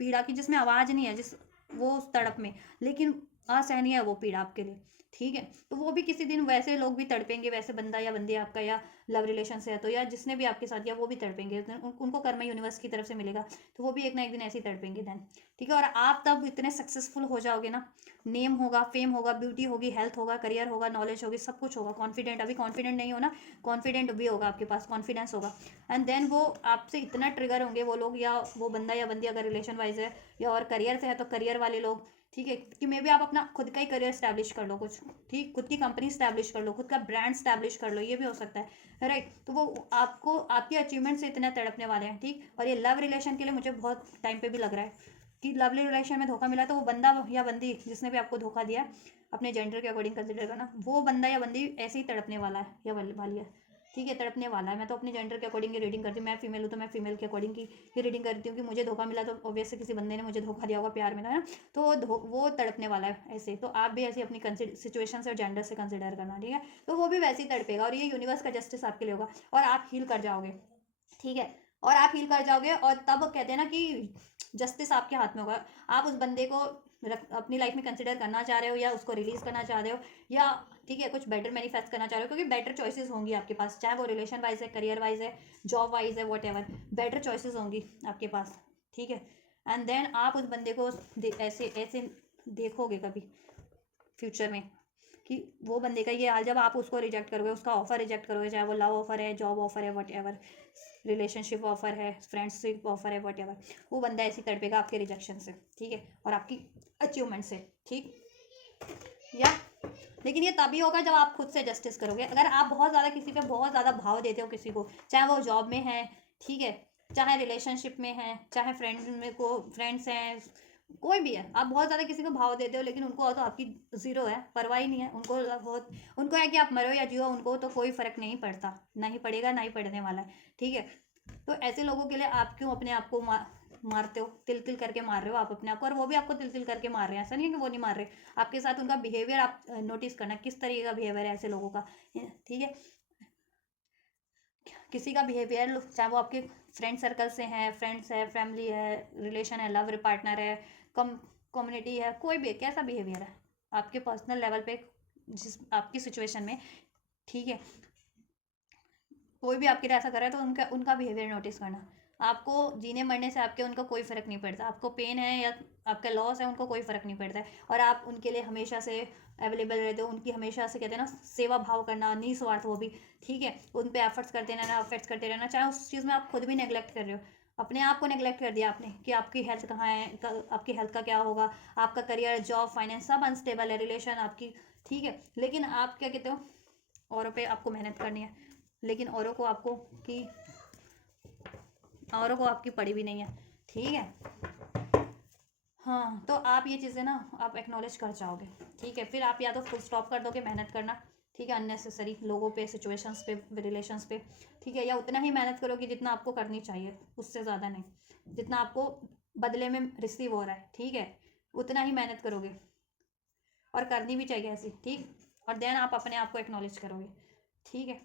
पीड़ा की जिसमें आवाज़ नहीं है, जिस वो उस तड़प में, लेकिन असहनीय है वो पीड़ा आपके लिए, ठीक है, तो वो भी किसी दिन वैसे लोग भी तड़पेंगे, वैसे बंदा या बंदी आपका या लव रिलेशन से है तो, या जिसने भी आपके साथ, या वो भी तड़पेंगे, उनको कर्म यूनिवर्स की तरफ से मिलेगा, तो वो भी एक ना एक दिन ऐसे ही तड़पेंगे देन, ठीक है, और आप तब इतने सक्सेसफुल हो जाओगे ना, नेम होगा, फेम होगा, ब्यूटी होगी, हेल्थ होगा, करियर होगा, नॉलेज होगी, सब कुछ होगा, कॉन्फिडेंट, अभी कॉन्फिडेंट नहीं हो ना, कॉन्फिडेंट भी होगा आपके पास, कॉन्फिडेंस होगा, एंड देन वो आपसे इतना ट्रिगर होंगे वो लोग, या वो बंदा या बंदी अगर रिलेशन वाइज है, या और करियर से है तो करियर वाले लोग, ठीक है, कि मे भी आप अपना खुद का ही करियर स्टैब्लिश कर लो कुछ, ठीक, खुद की कंपनी स्टैब्लिश कर लो, खुद का ब्रांड स्टैब्लिश कर लो, ये भी हो सकता है, राइट, तो वो आपको आपके अचीवमेंट से इतना तड़पने वाले हैं, ठीक, और ये लव रिलेशन के लिए मुझे बहुत टाइम पे भी लग रहा है कि लव रिलेशन में धोखा मिला, तो वो बंदा या बंदी जिसने भी आपको धोखा दिया, अपने जेंडर के अकॉर्डिंग कंसिडर करना, वो बंदा या बंदी ऐसे ही तड़पने वाला है या वाली है, ठीक है, तड़पने वाला है, मैं तो अपने जेंडर के अकॉर्डिंग ही रीडिंग करती हूँ, मैं फीमेल हूँ तो मैं फीमेल के अकॉर्डिंग की रीडिंग करती हूँ कि मुझे धोखा मिला तो ऑब्वियसली किसी बंदे ने मुझे धोखा दिया होगा प्यार में, है ना, तो वो तड़पने वाला है ऐसे, तो आप भी ऐसी अपनी सिचुएशन से और जेंडर से कंसिडर करना, ठीक है, तो वो भी वैसे ही तड़पेगा, और ये यूनिवर्स का जस्टिस आपके लिए होगा, और आप हील कर जाओगे, ठीक है, और आप हील कर जाओगे, और तब कहते हैं ना कि जस्टिस आपके हाथ में होगा, आप उस बंदे को अपनी लाइफ में कंसिडर करना चाह रहे हो, या उसको रिलीज करना चाह रहे हो, या ठीक है कुछ बेटर मैनिफेस्ट करना चाह रहे हो, क्योंकि बेटर चॉइसेस होंगी आपके पास, चाहे वो रिलेशन वाइज है, करियर वाइज है, जॉब वाइज है, वट एवर, बेटर चॉइसेस होंगी आपके पास, ठीक है, एंड देन आप उस बंदे को ऐसे ऐसे देखोगे कभी फ्यूचर में कि वो बंदे का ये हाल, जब आप उसको रिजेक्ट करोगे, उसका ऑफर रिजेक्ट करोगे, चाहे वो लव ऑफर है, जॉब ऑफर है, वट एवर, रिलेशनशिप ऑफर है, फ्रेंडशिप ऑफर है, वट एवर, वो बंदा ऐसे तड़पेगा आपके रिजेक्शन से, ठीक है, और आपकी अचीवमेंट से, ठीक, या लेकिन ये तभी होगा जब आप खुद से जस्टिस करोगे, अगर आप बहुत ज़्यादा किसी पे बहुत ज़्यादा भाव देते हो किसी को, चाहे वो जॉब में है, ठीक है, चाहे रिलेशनशिप में है, चाहे फ्रेंड्स हैं, कोई भी है, आप बहुत ज़्यादा किसी को भाव देते हो, लेकिन उनको तो आपकी ज़ीरो है, परवाह ही नहीं है उनको, बहुत उनको है कि आप मरो या जियो, उनको तो कोई फ़र्क नहीं पड़ता, ना ही पड़ेगा ना ही पड़ने वाला है, ठीक है, तो ऐसे लोगों के लिए आप क्यों अपने आप को मारते हो, तिल तिल करके मार रहे हो आप अपने आप को, और वो भी आपको तिल तिल करके मार रहे हैं, ऐसा नहीं है कि वो नहीं मार रहे, आपके साथ उनका बिहेवियर आप नोटिस करना किस तरीके का बिहेवियर है ऐसे लोगों का, ठीक है, किसी का बिहेवियर चाहे वो आपके फ्रेंड सर्कल से हैं, फ्रेंड्स है, फैमिली है, रिलेशन है, लव पार्टनर है, कम्युनिटी है, कोई भी कैसा बिहेवियर है आपके पर्सनल लेवल पे, जिस आपकी सिचुएशन में, ठीक है, कोई भी आपके लिए ऐसा कर रहा है तो उनका उनका बिहेवियर नोटिस करना, आपको जीने मरने से आपके उनका कोई फ़र्क नहीं पड़ता, आपको पेन है या आपका लॉस है उनको कोई फ़र्क नहीं पड़ता है, और आप उनके लिए हमेशा से अवेलेबल रहते हो, उनकी हमेशा से कहते हैं ना सेवा भाव करना, निस्वार्थ वो भी, ठीक है, उन पे एफर्ट्स करते रहना, एफर्ट्स करते रहना, चाहे उस चीज़ में आप खुद भी नेगलेक्ट कर रहे हो, अपने आप को नेगलेक्ट कर दिया आपने कि आपकी हेल्थ कहाँ है, आपकी हेल्थ का क्या होगा, आपका करियर, जॉब, फाइनेंस सब अनस्टेबल है, रिलेशन आपकी, ठीक है, लेकिन आप क्या कहते हो, औरों पे आपको मेहनत करनी है, लेकिन औरों को आपकी पड़ी भी नहीं है, ठीक है। हाँ, तो आप ये चीज़ें ना आप एक्नॉलेज कर जाओगे, ठीक है, फिर आप या तो फुल स्टॉप कर दोगे मेहनत करना, ठीक है, अननेसेसरी लोगों पे, सिचुएशंस पे, रिलेशंस पे, ठीक है, या उतना ही मेहनत करोगे जितना आपको करनी चाहिए, उससे ज़्यादा नहीं, जितना आपको बदले में रिसीव हो रहा है, ठीक है, उतना ही मेहनत करोगे, और करनी भी चाहिए ऐसी, ठीक, और देन आप अपने आप को एक्नॉलेज करोगे, ठीक है,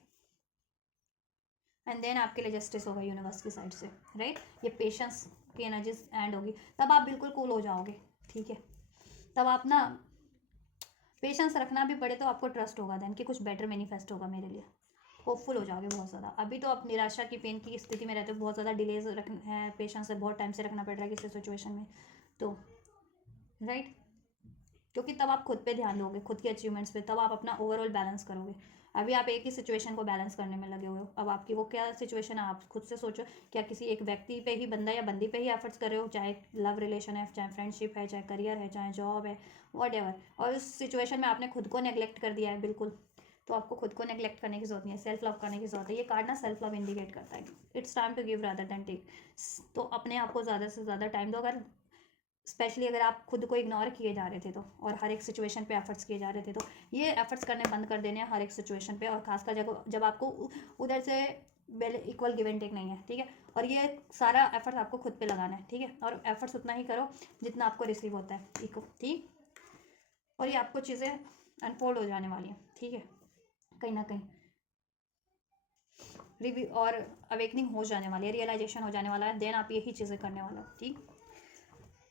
एंड देन आपके लिए जस्टिस होगा यूनिवर्स की साइड से, राइट, ये पेशेंस की एनर्जीज एंड होगी, तब आप बिल्कुल कूल हो जाओगे, ठीक है, तब आप ना पेशेंस रखना भी पड़े तो आपको ट्रस्ट होगा देन कि कुछ बेटर मैनिफेस्ट होगा मेरे लिए, होपफुल हो जाओगे बहुत ज़्यादा। अभी तो आप निराशा की, पेन की स्थिति में रहते हो, बहुत ज़्यादा डिलेज रख है, पेशेंस से बहुत टाइम से रखना पड़ रहा है किसी सिचुएशन में, तो राइट, क्योंकि तब आप खुद पे ध्यान दोगे, खुद के अचीवमेंट्स पे, तब आप अपना ओवरऑल बैलेंस करोगे। अभी आप एक ही सिचुएशन को बैलेंस करने में लगे हुए हो, अब आपकी वो क्या सिचुएशन है आप खुद से सोचो, क्या किसी एक व्यक्ति पे ही, बंदा या बंदी पे ही एफर्ट्स कर रहे हो, चाहे लव रिलेशन है, चाहे फ्रेंडशिप है, चाहे करियर है, चाहे जॉब है, वॉट एवर, और उस सिचुएशन में आपने खुद को नेग्लेक्ट कर दिया है बिल्कुल, तो आपको खुद को नेग्लेक्ट करने की जरूरत नहीं है, सेल्फ लव करने की जरूरत है। ये कार्ड ना सेल्फ लव इंडिकेट करता है, it's time to give rather than take, तो अपने आप को ज़्यादा से ज़्यादा टाइम दो, अगर स्पेशली अगर आप खुद को इग्नोर किए जा रहे थे तो, और हर एक सिचुएशन पे एफर्ट्स किए जा रहे थे तो, ये एफर्ट्स करने बंद कर देने हैं हर एक सिचुएशन पे, और खासकर जब आपको उधर से इक्वल गिव एंड टेक नहीं है, ठीक है, और ये सारा एफर्ट्स आपको खुद पे लगाना है, ठीक है, और एफर्ट्स उतना ही करो जितना आपको रिसीव होता है, ठीक, और ये आपको चीज़ें अनफोल्ड हो जाने वाली हैं, ठीक है, कहीं ना कहीं रिव्यू और अवेकनिंग हो जाने वाली है, रियलाइजेशन हो जाने वाला है, देन आप यही चीज़ें करने वाला हो, ठीक,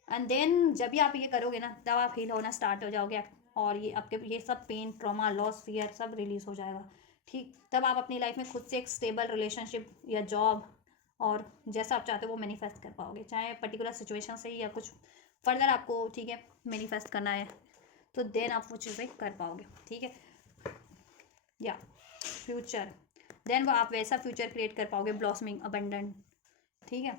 एंड देन जब भी आप ये करोगे ना, तब आप हील होना स्टार्ट हो जाओगे, और ये आपके ये सब पेन, ट्रॉमा, लॉस, फियर सब रिलीज हो जाएगा, ठीक, तब आप अपनी लाइफ में खुद से एक स्टेबल रिलेशनशिप या जॉब, और जैसा आप चाहते हो वो मैनिफेस्ट कर पाओगे, चाहे पर्टिकुलर सिचुएशन से ही या कुछ फर्दर आपको, ठीक है, मैनिफेस्ट करना है, तो देन आप वो चीज़ें कर पाओगे, ठीक है, या फ्यूचर, देन वो आप वैसा फ्यूचर क्रिएट कर पाओगे, ब्लॉसमिंग, अबंडेंट, ठीक है,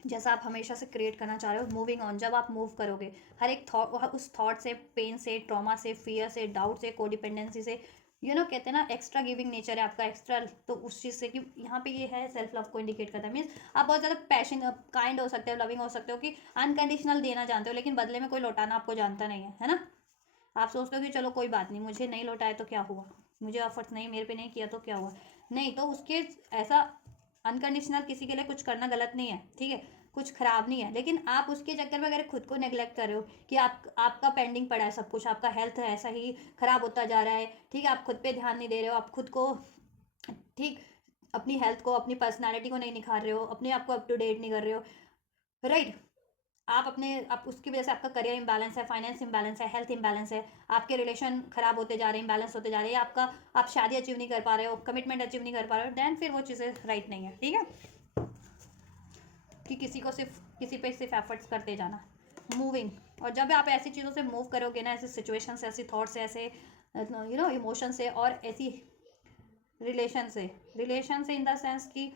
जैसा आप हमेशा से क्रिएट करना चाह रहे हो, मूविंग ऑन, जब आप मूव करोगे हर एक थॉट, उस थॉट से, पेन से, ट्रॉमा से, फियर से, डाउट से, कोडिपेंडेंसी से, कहते हैं ना एक्स्ट्रा गिविंग नेचर है आपका, एक्स्ट्रा, तो उस चीज़ से कि यहाँ पे ये है सेल्फ लव को इंडिकेट करता है, मीन्स आप बहुत ज़्यादा पैशन, काइंड हो सकते हो, लविंग हो सकते हो, कि अनकंडीशनल देना जानते हो, लेकिन बदले में कोई लौटाना आपको जानता नहीं है ना, आप सोचते हो कि चलो कोई बात नहीं, मुझे नहीं लौटाया तो क्या हुआ, मुझे एफर्ट्स नहीं, मेरे पे नहीं किया तो क्या हुआ, नहीं, तो उसके ऐसा अनकंडीशनल किसी के लिए कुछ करना गलत नहीं है, ठीक है, कुछ खराब नहीं है, लेकिन आप उसके चक्कर में अगर खुद को नेग्लेक्ट कर रहे हो कि आपका पेंडिंग पड़ा है सब कुछ, आपका हेल्थ है ऐसा ही खराब होता जा रहा है, ठीक है, आप खुद पे ध्यान नहीं दे रहे हो, आप खुद को, ठीक, अपनी हेल्थ को, अपनी पर्सनैलिटी को नहीं निखार रहे हो, अपने आप को अप टू डेट नहीं कर रहे हो, राइट, आप उसकी वजह से आपका करियर इंबैलेंस है, फाइनेंस इंबैलेंस है, हेल्थ इंबैलेंस है, आपके रिलेशन खराब होते जा रहे हैं, इंबैलेंस होते जा रहे हैं, आप शादी अचीव नहीं कर पा रहे हो, कमिटमेंट अचीव नहीं कर पा रहे हो, देन फिर वो चीज़ें राइट नहीं है, ठीक है, कि किसी पे सिर्फ एफर्ट्स करते जाना, मूविंग, और जब आप ऐसी चीज़ों से मूव करोगे ना, ऐसी सिचुएशन से, ऐसी थॉट से, ऐसे इमोशन से, और ऐसी रिलेशन से इन द सेंस की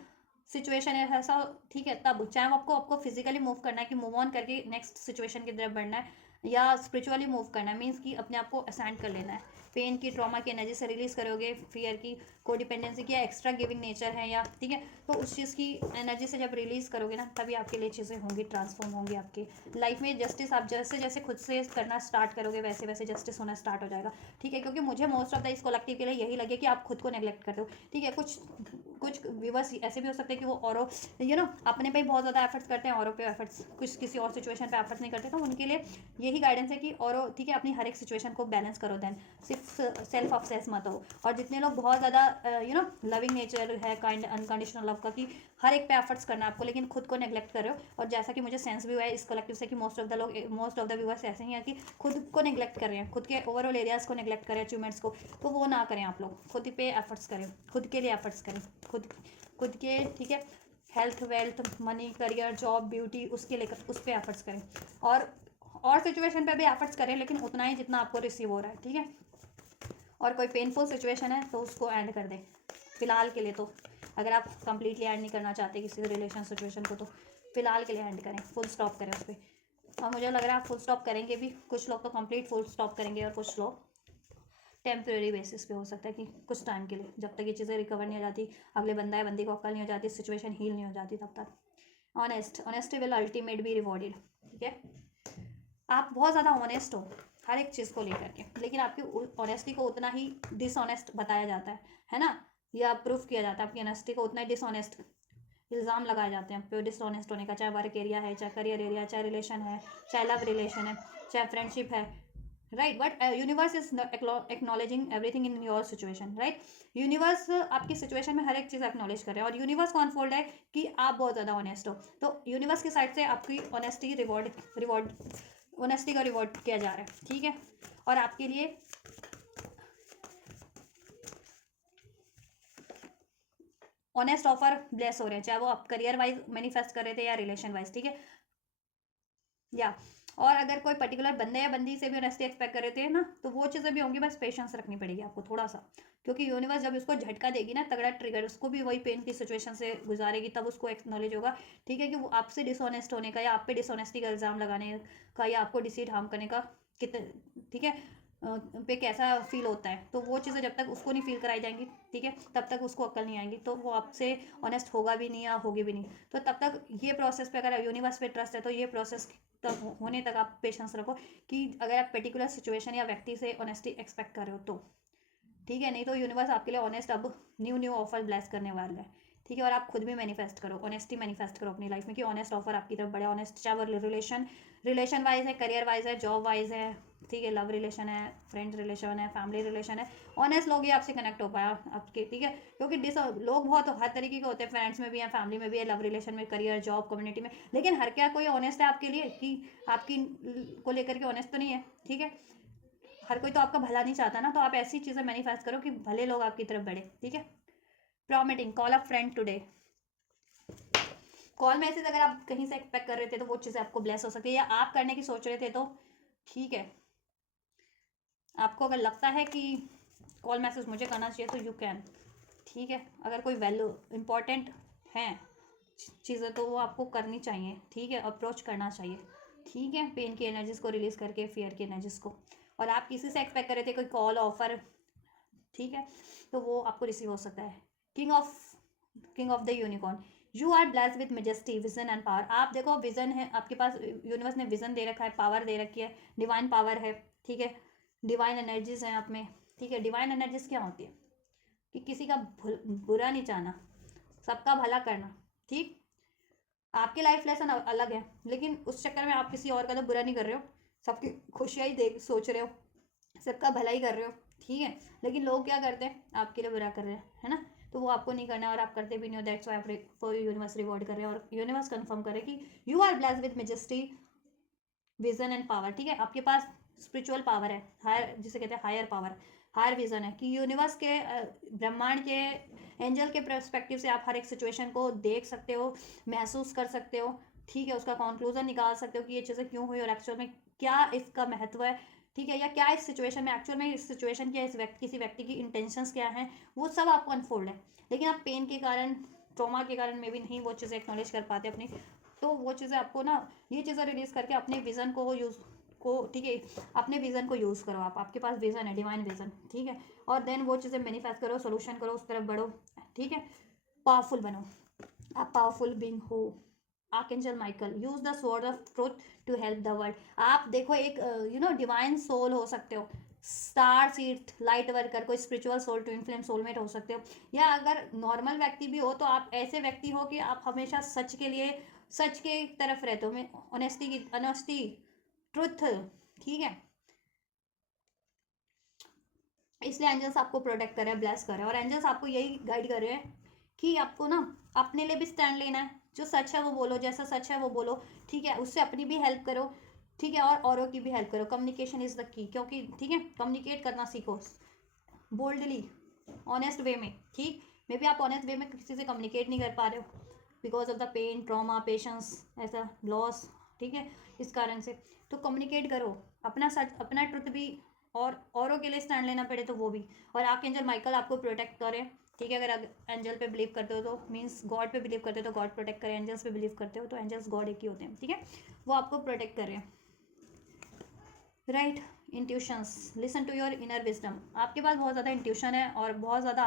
सिचुएशन है ऐसा, ठीक है, तब चाहे आपको फिजिकली मूव करना है कि मूव ऑन करके नेक्स्ट सिचुएशन की तरफ बढ़ना है, या स्पिरिचुअली मूव करना है, मीन्स कि अपने आप को असेंड कर लेना है, पेन की, ट्रॉमा की एनर्जी से रिलीज करोगे, फियर की, कोडिपेंडेंसी की, एक्स्ट्रा गिविंग नेचर है, या ठीक है, तो उस चीज़ की एनर्जी से जब रिलीज करोगे ना, तभी आपके लिए चीज़ें होंगी, ट्रांसफॉर्म होंगी आपकी लाइफ में, जस्टिस आप जैसे जैसे खुद से करना स्टार्ट करोगे, वैसे वैसे जस्टिस होना स्टार्ट हो जाएगा, ठीक है, क्योंकि मुझे मोस्ट ऑफ द इस कलेक्टिव के लिए यही लगे कि आप खुद को नेग्लेक्ट करते हो, ठीक है, कुछ कुछ व्यूवर्स ऐसे भी हो सकते हैं कि वो औरों अपने पे ही बहुत ज़्यादा एफर्ट्स करते हैं, औरों पे एफर्ट्स, कुछ किसी और सिचुएशन पे एफर्ट्स नहीं करते, तो उनके लिए यही गाइडेंस है कि औरों, ठीक है, अपनी हर एक सिचुएशन को बैलेंस करो, देन सिर्फ सेल्फ ऑब्सेस मत हो, और जितने लोग बहुत ज़्यादा लविंग नेचर है, काइंड अनकंडीशनल लव का, कि हर एक पे एफर्ट्स करना आपको, लेकिन खुद को नेग्लेक्ट कर रहे हो, और जैसा कि मुझे सेंस भी हुआ है इस कलेक्टिव से कि मोस्ट ऑफ द व्यूवर्स ऐसे ही हैं कि खुद को नेग्लेक्ट कर रहे हैं, खुद के ओवरऑल एरियाज़ को नेग्लेक्ट कर रहे हैं, अचीवमेंट्स को, तो वो ना करें, आप लोग खुद पे एफर्ट्स करें, खुद के लिए एफर्ट्स करें, खुद के, ठीक है, health, wealth, money, career, job, beauty, उसके लेकर उस पर एफर्ट्स करें, और सिचुएशन पे भी एफर्ट्स करें, लेकिन उतना ही जितना आपको रिसीव हो रहा है, ठीक है। और कोई पेनफुल सिचुएशन है तो उसको एंड कर दें फिलहाल के लिए। तो अगर आप कंप्लीटली एंड नहीं करना चाहते किसी रिलेशन सिचुएशन को, तो फिलहाल के लिए एंड करें, फुल स्टॉप करें उस पर। और मुझे लग रहा है आप फुल स्टॉप करेंगे भी, कुछ लोग तो कंप्लीट फुल स्टॉप करेंगे और कुछ लोग टेम्प्रेरी बेसिस पे हो सकता है कि कुछ टाइम के लिए, जब तक ये चीज़ें रिकवर नहीं हो जाती, अगले बंदा या बंदी को अक्ल नहीं हो जाती, सिचुएशन हील नहीं हो जाती, तब तक। Honesty will ultimate be rewarded, ठीक है। आप बहुत ज़्यादा ऑनेस्ट हो हर एक चीज़ को लेकर के, लेकिन आपकी ऑनेस्टी को उतना ही डिसऑनेस्ट बताया जाता है ना, या प्रूफ किया जाता है आपकी ऑनेस्टी को उतना ही डिसऑनेस्ट, इल्ज़ाम लगाए जाते हैं आप पे डिसऑनेस्ट होने का, चाहे वर्क एरिया है, चाहे करियर एरिया, चाहे रिलेशन है, चाहे लव रिलेशन है, चाहे फ्रेंडशिप है, right. But universe is acknowledging everything in your situation, right. Universe आपकी सिचुएशन में हर एक चीज़ एक्नॉलेज कर रहा है, और यूनिवर्स को अनफोल्ड है कि आप बहुत ज़्यादा ऑनेस्ट हो, तो यूनिवर्स की साइड से आपकी ऑनेस्टी ऑनेस्टी का रिवॉर्ड किया जा रहा है, ठीक है। और आपके लिए ऑनेस्ट ऑफर ब्लेस हो रहे हैं, चाहे वो आप करियर वाइज मैनिफेस्ट कर रहे थे या रिलेशन वाइज, ठीक है। या और अगर कोई पर्टिकुलर बंदे या बंदी से भी ऑनेस्टी एक्सपेक्ट कर रहे थे ना, तो वो चीज़ें भी होंगी, बस पेशेंस रखनी पड़ेगी आपको थोड़ा सा, क्योंकि यूनिवर्स जब उसको झटका देगी ना, तगड़ा ट्रिगर, उसको भी वही पेन की सिचुएशन से गुजारेगी, तब उसको एक्नॉलेज होगा, ठीक है, कि वो आपसे डिसऑनेस्ट होने का या आप पे डिसऑनेस्टी का इल्ज़ाम लगाने का या आपको डिसीट हार्म करने का कितने, ठीक है, पे कैसा फील होता है। तो वो चीज़ें जब तक उसको नहीं फील कराई जाएंगी, ठीक है, तब तक उसको अक्ल नहीं आएगी, तो वो आपसे ऑनेस्ट होगा भी नहीं या होगी भी नहीं। तो तब तक ये प्रोसेस पे, अगर यूनिवर्स पे ट्रस्ट है, तो ये प्रोसेस तक होने तक आप पेशेंस रखो, कि अगर आप पर्टिकुलर सिचुएशन या व्यक्ति से ऑनेस्टी एक्सपेक्ट कर रहे हो तो, ठीक है। नहीं तो यूनिवर्स आपके लिए ऑनेस्ट अब न्यू ऑफर ब्लेस करने वाला है, ठीक है। और आप खुद भी मैनिफेस्ट करो, ऑनेस्टी मैनिफेस्ट करो अपनी लाइफ में, कि ऑनेस्ट ऑफर आपकी तरफ बढ़े, ऑनेस्ट, चाहे वो रिलेशन वाइज है, करियर वाइज है, जॉब वाइज है, ठीक है, लव रिलेशन है, फ्रेंड रिलेशन है, फैमिली रिलेशन है, ऑनेस्ट लोग ही आपसे कनेक्ट हो पाया आपके, ठीक है। क्योंकि लोग बहुत हर तरीके के होते हैं, फ्रेंड्स में भी हैं, फैमिली में भी है, लव रिलेशन में, करियर, जॉब, कम्युनिटी में, लेकिन हर क्या कोई ऑनेस्ट है आपके लिए, कि आपकी को लेकर के ऑनेस्ट तो नहीं है, ठीक है। हर कोई तो आपका भला नहीं चाहता ना, तो आप ऐसी चीज़ें मैनिफेस्ट करो कि भले लोग आपकी तरफ बढ़े, ठीक है। Prompting call a friend today, call message अगर आप कहीं से एक्सपेक्ट कर रहे थे तो वो चीज़ें आपको ब्लेस हो सकती है, या आप करने की सोच रहे थे तो ठीक है। आपको अगर लगता है कि कॉल मैसेज मुझे करना चाहिए तो यू कैन, ठीक है। अगर कोई वैल्यू इंपॉर्टेंट है चीज़ें तो वो आपको करनी चाहिए, ठीक है, अप्रोच करना चाहिए, ठीक है, पेन की एनर्जीज को रिलीज करके, फियर की एनर्जीज को। और आप किसी से एक्सपेक्ट कर रहे थे कोई कॉल ऑफर, ठीक है, तो वो आपको रिसीव हो सकता है। King of the unicorn, you are blessed with majesty, vision and power. आप देखो विजन है आपके पास, यूनिवर्स ने विजन दे रखा है, पावर दे रखी है, डिवाइन पावर है, ठीक है, डिवाइन एनर्जीज हैं आप में, ठीक है। डिवाइन एनर्जीज क्या होती है, कि किसी का बुरा नहीं चाहना, सबका भला करना, ठीक। आपके लाइफ लेसन अलग है, लेकिन उस चक्कर में आप किसी और का तो बुरा नहीं कर रहे हो, सबकी खुशियाँ ही देख सोच रहे हो, सबका भला ही कर रहे हो, ठीक है। लेकिन लोग क्या करते हैं, आपके लिए बुरा कर रहे हैं, है ना, तो वो आपको नहीं करना, और आप करते भी नहीं हो, that's why for universe reward कर रहे हैं, और यूनिवर्स कंफर्म करे कि you are blessed with majesty, vision and power, ठीक है। आपके पास स्पिरिचुअल पावर है, हायर, जिसे कहते हैं हायर पावर, हायर विजन है, कि यूनिवर्स के, ब्रह्मांड के, एंजल के पर्सपेक्टिव से आप हर एक सिचुएशन को देख सकते हो, महसूस कर सकते हो, ठीक है, उसका कंक्लूजन निकाल सकते हो कि ये चीज़ें क्यों हुई और एक्चुअल में क्या इसका महत्व है, ठीक है, या क्या इस सिचुएशन में, एक्चुअल में इस सिचुएशन की, इस किसी व्यक्ति की इंटेंशंस क्या हैं, वो सब आपको अनफोल्ड है। लेकिन आप पेन के कारण, ट्रॉमा के कारण में भी नहीं वो चीज़ें एक्नॉलेज कर पाते अपनी, तो वो चीज़ें आपको ना, ये चीज़ें रिलीज करके अपने विजन को यूज़ को, ठीक है, अपने विजन को यूज़ करो, आप, आपके पास विजन है, डिवाइन विजन, ठीक है। और देन वो चीज़ें मैनिफेस्ट करो, सोल्यूशन करो, उस तरफ बढ़ो, ठीक है, पावरफुल बनो, आप पावरफुल बीइंग हो। Archangel Michael, use the sword of truth to help the world. आप देखो एक डिवाइन सोल हो सकते हो, स्टार सीड लाइट वर्कर, कोई spiritual soul, twin flame soulmate हो सकते हो, या अगर नॉर्मल व्यक्ति भी हो तो आप ऐसे व्यक्ति हो कि आप हमेशा सच के लिए, सच के तरफ रहते हो, ऑनेस्टी, ट्रुथ, ठीक है। इसलिए एंजल्स आपको प्रोटेक्ट कर रहे हैं, ब्लेस कर रहे हैं, और एंजल्स आपको यही गाइड कर रहे हैं कि आपको ना अपने लिए भी स्टैंड लेना है, जो सच है वो बोलो, जैसा सच है वो बोलो, ठीक है, उससे अपनी भी हेल्प करो, ठीक है, और औरों की भी हेल्प करो। कम्युनिकेशन इज द की, क्योंकि ठीक है, कम्युनिकेट करना सीखो बोल्डली, ऑनेस्ट वे में, ठीक। मे बी आप ऑनेस्ट वे में किसी से कम्युनिकेट नहीं कर पा रहे हो, because of the pain, trauma, patience, ऐसा लॉस, ठीक है, इस कारण से। तो कम्युनिकेट करो अपना सच, अपना ट्रुथ भी, और औरों के लिए स्टैंड लेना पड़े तो वो भी। और आर्कएंजल माइकल आपको प्रोटेक्ट करे, ठीक है। अगर एंजल पे बिलीव करते हो तो मीन्स गॉड पे बिलीव करते हो तो गॉड प्रोटेक्ट करे, एंजल्स पे बिलीव करते हो तो एंजल्स गॉड एक ही होते हैं, ठीक है, वो आपको प्रोटेक्ट कर रहे हैं, right. Intuitions, listen to your inner wisdom. आपके पास बहुत ज़्यादा इंट्यूशन है और बहुत ज़्यादा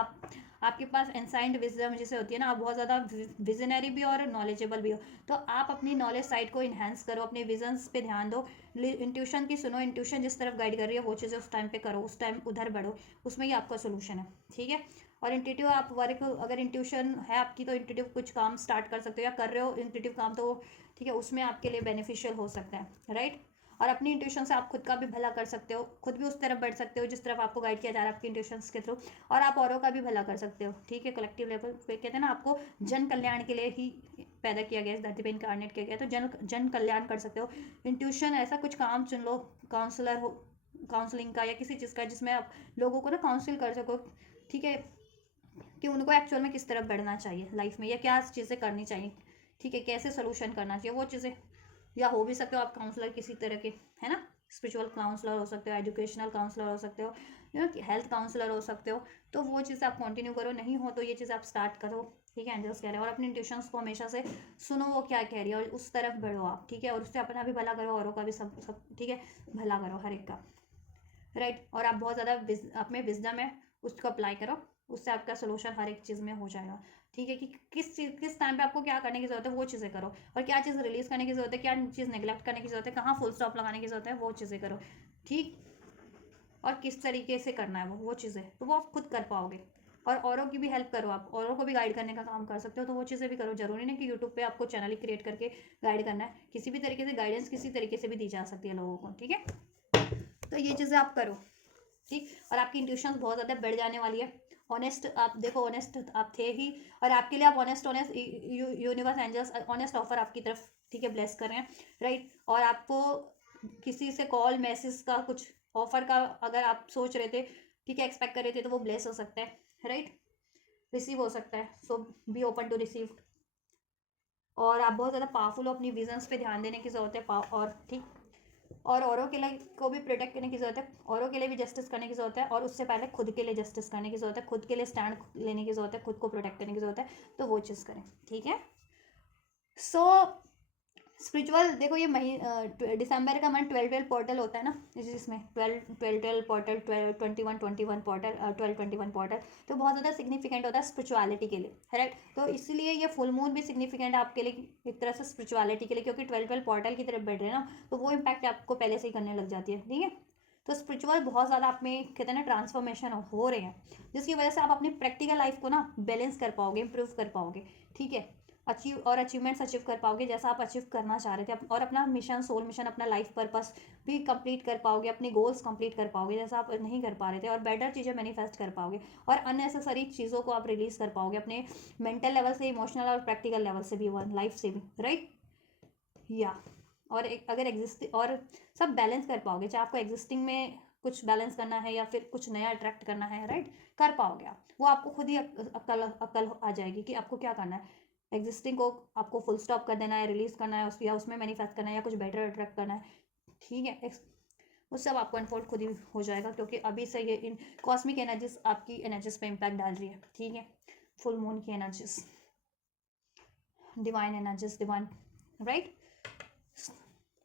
आपके पास एनसाइंड विजडम जिसे होती है ना, आप बहुत ज़्यादा विजनरी भी और नॉलेजेबल भी हो। तो आप अपनी नॉलेज साइड को इन्हेंस करो, अपने विजन्स पे ध्यान दो, इंट्यूशन की सुनो, इंट्यूशन जिस तरफ गाइड कर रही है वो चीज़ें उस टाइम पे करो, उस टाइम उधर बढ़ो, उसमें ही आपका सोल्यूशन है, ठीक है। और इंट्यूटिव आप वर्क, अगर इंट्यूशन है आपकी तो इंट्यूटिव कुछ काम स्टार्ट कर सकते हो या कर रहे हो इंट्यूटिव काम, तो ठीक है, उसमें आपके लिए बेनिफिशियल हो सकता है, राइट। और अपनी इंट्यूशन से आप खुद का भी भला कर सकते हो, खुद भी उस तरफ बढ़ सकते हो जिस तरफ आपको गाइड किया जा रहा है आपकी इंट्यूशंस के थ्रू, और आप औरों का भी भला कर सकते हो, ठीक है। कलेक्टिव लेवल पे कहते हैं ना, आपको जन कल्याण के लिए ही पैदा किया गया, इस धरती पे इनकारनेट किया गया, तो जन कल्याण कर सकते हो। इंट्यूशन ऐसा कुछ काम चुन लो, काउंसलर हो, काउंसलिंग का या किसी चीज़ का, जिसमें आप लोगों को ना काउंसिल कर सको, ठीक है, कि उनको एक्चुअल में किस तरफ बढ़ना चाहिए लाइफ में, या क्या चीज़ें करनी चाहिए, ठीक है, कैसे सोल्यूशन करना चाहिए वो चीज़ें। या हो भी सकते हो आप काउंसलर किसी तरह के, है ना, स्पिरिचुअल काउंसलर हो सकते हो, एजुकेशनल काउंसलर हो सकते हो, हेल्थ काउंसलर हो सकते हो। तो वो चीज़ आप कंटिन्यू करो, नहीं हो तो ये चीज़ आप स्टार्ट करो, ठीक है। एंजल्स कह रहे हैं, और अपनी इंट्यूशंस को हमेशा से सुनो वो क्या कह रही है और उस तरफ बढ़ो आप, ठीक है। और उससे अपना भी भला करो, औरों का भी, सब ठीक है, भला करो हर एक का, राइट। और आप बहुत ज़्यादा आप में विजडम है, उसको अप्लाई करो, उससे आपका सोल्यूशन हर एक चीज़ में हो जाएगा, ठीक है। कि किस टाइम पे आपको क्या करने की जरूरत है वो चीज़ें करो, और क्या चीज़ रिलीज करने की जरूरत है, क्या चीज़ नेग्लेक्ट करने की जरूरत है, कहाँ फुल स्टॉप लगाने की जरूरत है वो चीज़ें करो, ठीक। और किस तरीके से करना है वो चीज़ें, तो वो आप खुद कर पाओगे। और औरों की भी हेल्प करो, आप औरों को भी गाइड करने का काम कर सकते हो, तो वो चीज़ें भी करो। जरूरी नहीं कि यूट्यूब पे आपको चैनल ही क्रिएट करके गाइड करना है, किसी भी तरीके से गाइडेंस किसी तरीके से भी दी जा सकती है लोगों को, ठीक है। तो ये चीज़ें आप करो, ठीक। और आपकी इंट्यूशन बहुत ज़्यादा बढ़ जाने वाली है। ऑनेस्ट, आप देखो ऑनेस्ट आप थे ही, और आपके लिए आप honest honest universe angels honest offer आपकी तरफ, ठीक है, ब्लेस कर रहे हैं, राइट। और आपको किसी से कॉल मैसेज का कुछ ऑफर का अगर आप सोच रहे थे, ठीक है, एक्सपेक्ट कर रहे थे, तो वो ब्लेस हो सकता है, राइट, रिसीव हो सकता है। सो बी ओपन टू रिसीव। और आप बहुत ज़्यादा पावरफुल हो, अपनी विजन्स पे ध्यान देने की ज़रूरत है, और ठीक। और औरों के लिए को भी प्रोटेक्ट करने की ज़रूरत है, औरों के लिए भी जस्टिस करने की ज़रूरत है, और उससे पहले खुद के लिए जस्टिस करने की ज़रूरत है, खुद के लिए स्टैंड लेने की ज़रूरत है, खुद को प्रोटेक्ट करने की ज़रूरत है, तो वो चीज़ करें, ठीक है। सो स्पिरिचुअल देखो, ये दिसंबर का मंथ 12 पोर्टल होता है ना, जिसमें 12 पोर्टल, 21 पोर्टल, 12 पोर्टल, तो बहुत ज़्यादा सिग्निफिकेंट होता है स्पिरिचुअलिटी के लिए, राइट। तो इसलिए ये फुल मून भी सिग्निफिकेंट है आपके लिए एक तरह से स्पिरिचुअलिटी के लिए, क्योंकि 12 पोर्टल की तरफ बढ़ रहे हैं ना, तो वो इम्पैक्ट आपको पहले से ही करने लग जाती है, ठीक है। तो स्पिरिचुअल बहुत ज़्यादा आप में कहते हैं ना ट्रांसफॉर्मेशन हो रहे हैं, जिसकी वजह से आप अपनी प्रैक्टिकल लाइफ को ना बैलेंस कर पाओगे, इंप्रूव कर पाओगे, ठीक है। अचीवमेंट्स अचीव कर पाओगे जैसा आप अचीव करना चाह रहे थे, और अपना मिशन, सोल मिशन, अपना लाइफ पर्पस भी कंप्लीट कर पाओगे, अपनी गोल्स कंप्लीट कर पाओगे जैसा आप नहीं कर पा रहे थे, और बेटर चीज़ें मैनिफेस्ट कर पाओगे, और अननेसेसरी चीज़ों को आप रिलीज कर पाओगे, अपने मेंटल लेवल से, इमोशनल और प्रैक्टिकल लेवल से भी, वन लाइफ से भी, राइट, या। और अगर एग्जिस्ट और सब बैलेंस कर पाओगे, चाहे आपको एग्जिस्टिंग में कुछ बैलेंस करना है या फिर कुछ नया अट्रैक्ट करना है, राइट, कर पाओगे आप, वो आपको खुद ही अकल आ जाएगी कि आपको क्या करना है। एग्जिस्टिंग को आपको फुल स्टॉप कर देना है, रिलीज करना है या उसमें मैनिफेस्ट करना है, या कुछ बेटर अट्रैक्ट करना है, ठीक है। वो सब आपको अनफोल्ड खुद ही हो जाएगा, क्योंकि अभी से ये इन कॉस्मिक एनर्जीज आपकी एनर्जीज पे इम्पैक्ट डाल रही है, ठीक है। फुल मून की energies, divine energies, divine, right.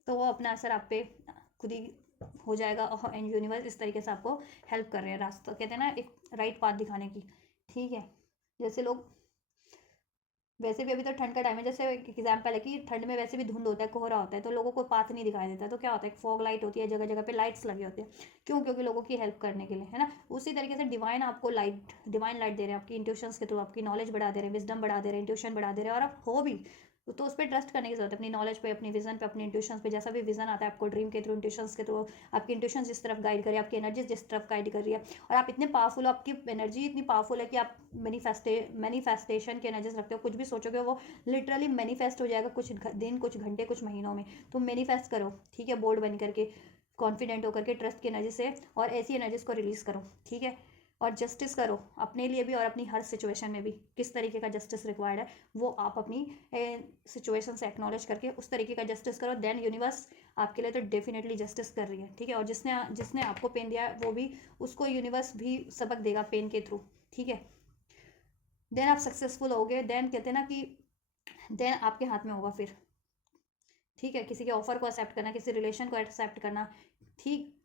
तो वो अपना असर आप पे खुद ही हो जाएगा, एंड यूनिवर्स इस तरीके से आपको हेल्प कर रहे हैं, रास्ता कहते हैं ना एक राइट पाथ दिखाने की, ठीक है। जैसे लोग, वैसे भी अभी तो ठंड का टाइम है, जैसे एक एग्जाम्पल है कि ठंड में वैसे भी धुंध होता है, कोहरा होता है, तो लोगों को पाथ नहीं दिखाई देता, तो क्या होता है, फॉग लाइट होती है, जगह जगह पे लाइट्स लगे होते हैं, क्यों, क्योंकि लोगों की हेल्प करने के लिए, है ना। उसी तरीके से डिवाइन आपको लाइट, डिवाइन लाइट दे रहे हैं आपकी इंट्यूशंस के थ्रू, आपकी नॉलेज बढ़ा दे रहे हैं, विजडम बढ़ा दे रहे हैं, इंट्यूशन बढ़ा दे रहे हैं, और आप हो भी तो उस पर ट्रस्ट करने की जरूरत है, अपनी नॉलेज पे, अपनी विजन पे, अपनी इंट्यूशंस पे, जैसा भी विजन आता है आपको ड्रीम के थ्रू, इंट्यूशंस के थ्रू, आपकी इंट्यूशन जिस तरफ गाइड कर रही है, आपकी एनर्जी जिस तरफ गाइड कर रही है, और आप इतने पावरफुल हो, आपकी एनर्जी इतनी पावरफुल है कि आप मैनिफेस्टेशन की एनर्जीज रखते हो, कुछ भी सोचोगे वो लिटरली मैनिफेस्ट हो जाएगा, कुछ दिन, कुछ घंटे, कुछ महीनों में। तो मैनिफेस्ट करो, ठीक है, बोर्ड बन करके, कॉन्फिडेंट होकर के, ट्रस्ट की एनर्जी से, और ऐसी एनर्जीज को रिलीज करो, ठीक है। और जस्टिस करो अपने लिए भी और अपनी हर सिचुएशन में भी। किस तरीके का जस्टिस रिक्वायर्ड है वो आप अपनी सिचुएशन से एक्नॉलेज करके उस तरीके का जस्टिस करो, देन यूनिवर्स आपके लिए तो डेफिनेटली जस्टिस कर रही है, ठीक है। और जिसने जिसने आपको पेन दिया है वो भी, उसको यूनिवर्स भी सबक देगा पेन के थ्रू, ठीक है। देन आप सक्सेसफुल होगे, देन कहते हैं ना कि देन आपके हाथ में होगा फिर, ठीक है। किसी के ऑफर को एक्सेप्ट करना, किसी रिलेशन को एक्सेप्ट करना, ठीक,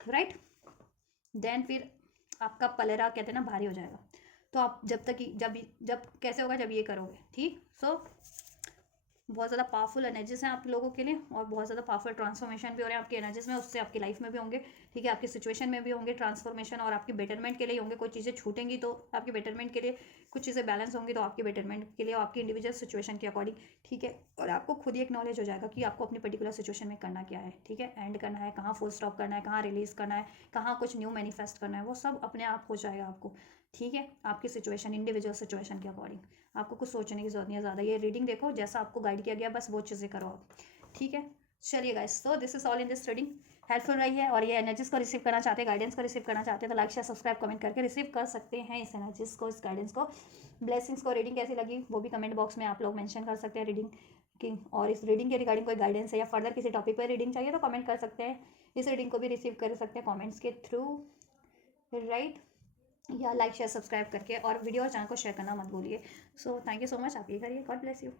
राइट। देन फिर आपका पलेरा कहते हैं ना भारी हो जाएगा। तो आप जब तक जब कैसे होगा, जब ये करोगे, ठीक। सो बहुत ज़्यादा पावरफुल एनर्जीज हैं आप लोगों के लिए, और बहुत ज़्यादा पावरफुल ट्रांसफॉर्मेशन भी हो रहे हैं आपकी एनर्जीज में, उससे आपकी लाइफ में भी होंगे, ठीक है। आपकी सिचुएशन में भी होंगे ट्रांसफॉर्मेशन, और आपकी बेटरमेंट के लिए होंगे। कोई चीज़ें छूटेंगी तो आपकी बेटरमेंट के लिए, कुछ चीज़ें बैलेंस होंगी तो आपकी बेटरमेंट के लिए, आपकी इंडिविजुअल सिचुएशन के अकॉर्डिंग, ठीक है। और आपको खुद ही एक नॉलेज हो जाएगा कि आपको अपनी पर्टिकुलर सिचुएशन में करना क्या है, ठीक है। एंड करना है, कहाँ फुल स्टॉप करना है, कहाँ रिलीज करना है, कहाँ कुछ न्यू मैनिफेस्ट करना है, वो सब अपने आप हो जाएगा आपको, ठीक है। आपकी सिचुएशन, इंडिविजुअल सिचुएशन के अकॉर्डिंग आपको कुछ सोचने की जरूरत नहीं है ज़्यादा। ये रीडिंग देखो, जैसा आपको गाइड किया गया बस वो चीज़ें करो आप, ठीक है। चलिए guys, so this is all in this reading. Helpful रही है, और ये एनर्जीज को रिसीव करना चाहते हैं, गाइडेंस को रिसीव करना चाहते हैं, तो लाइक शेयर सब्सक्राइब कमेंट करके रिसीव कर सकते हैं इस एनर्जीज को, इस गाइडेंस को, ब्लेसिंग्स को। रीडिंग कैसी लगी वो भी कमेंट बॉक्स में आप लोग मेंशन कर सकते हैं रीडिंग की, और इस रीडिंग के रिगार्डिंग कोई गाइडेंस है या फर्दर किसी टॉपिक पर रीडिंग चाहिए तो कमेंट कर सकते हैं। इस रीडिंग को भी रिसीव कर सकते हैं कॉमेंट्स के थ्रू, राइट, या लाइक शेयर सब्सक्राइब करके, और वीडियो और चैनल को शेयर करना मत भूलिए। So thank you so much, आप ये करिए, गॉड ब्लेस यू।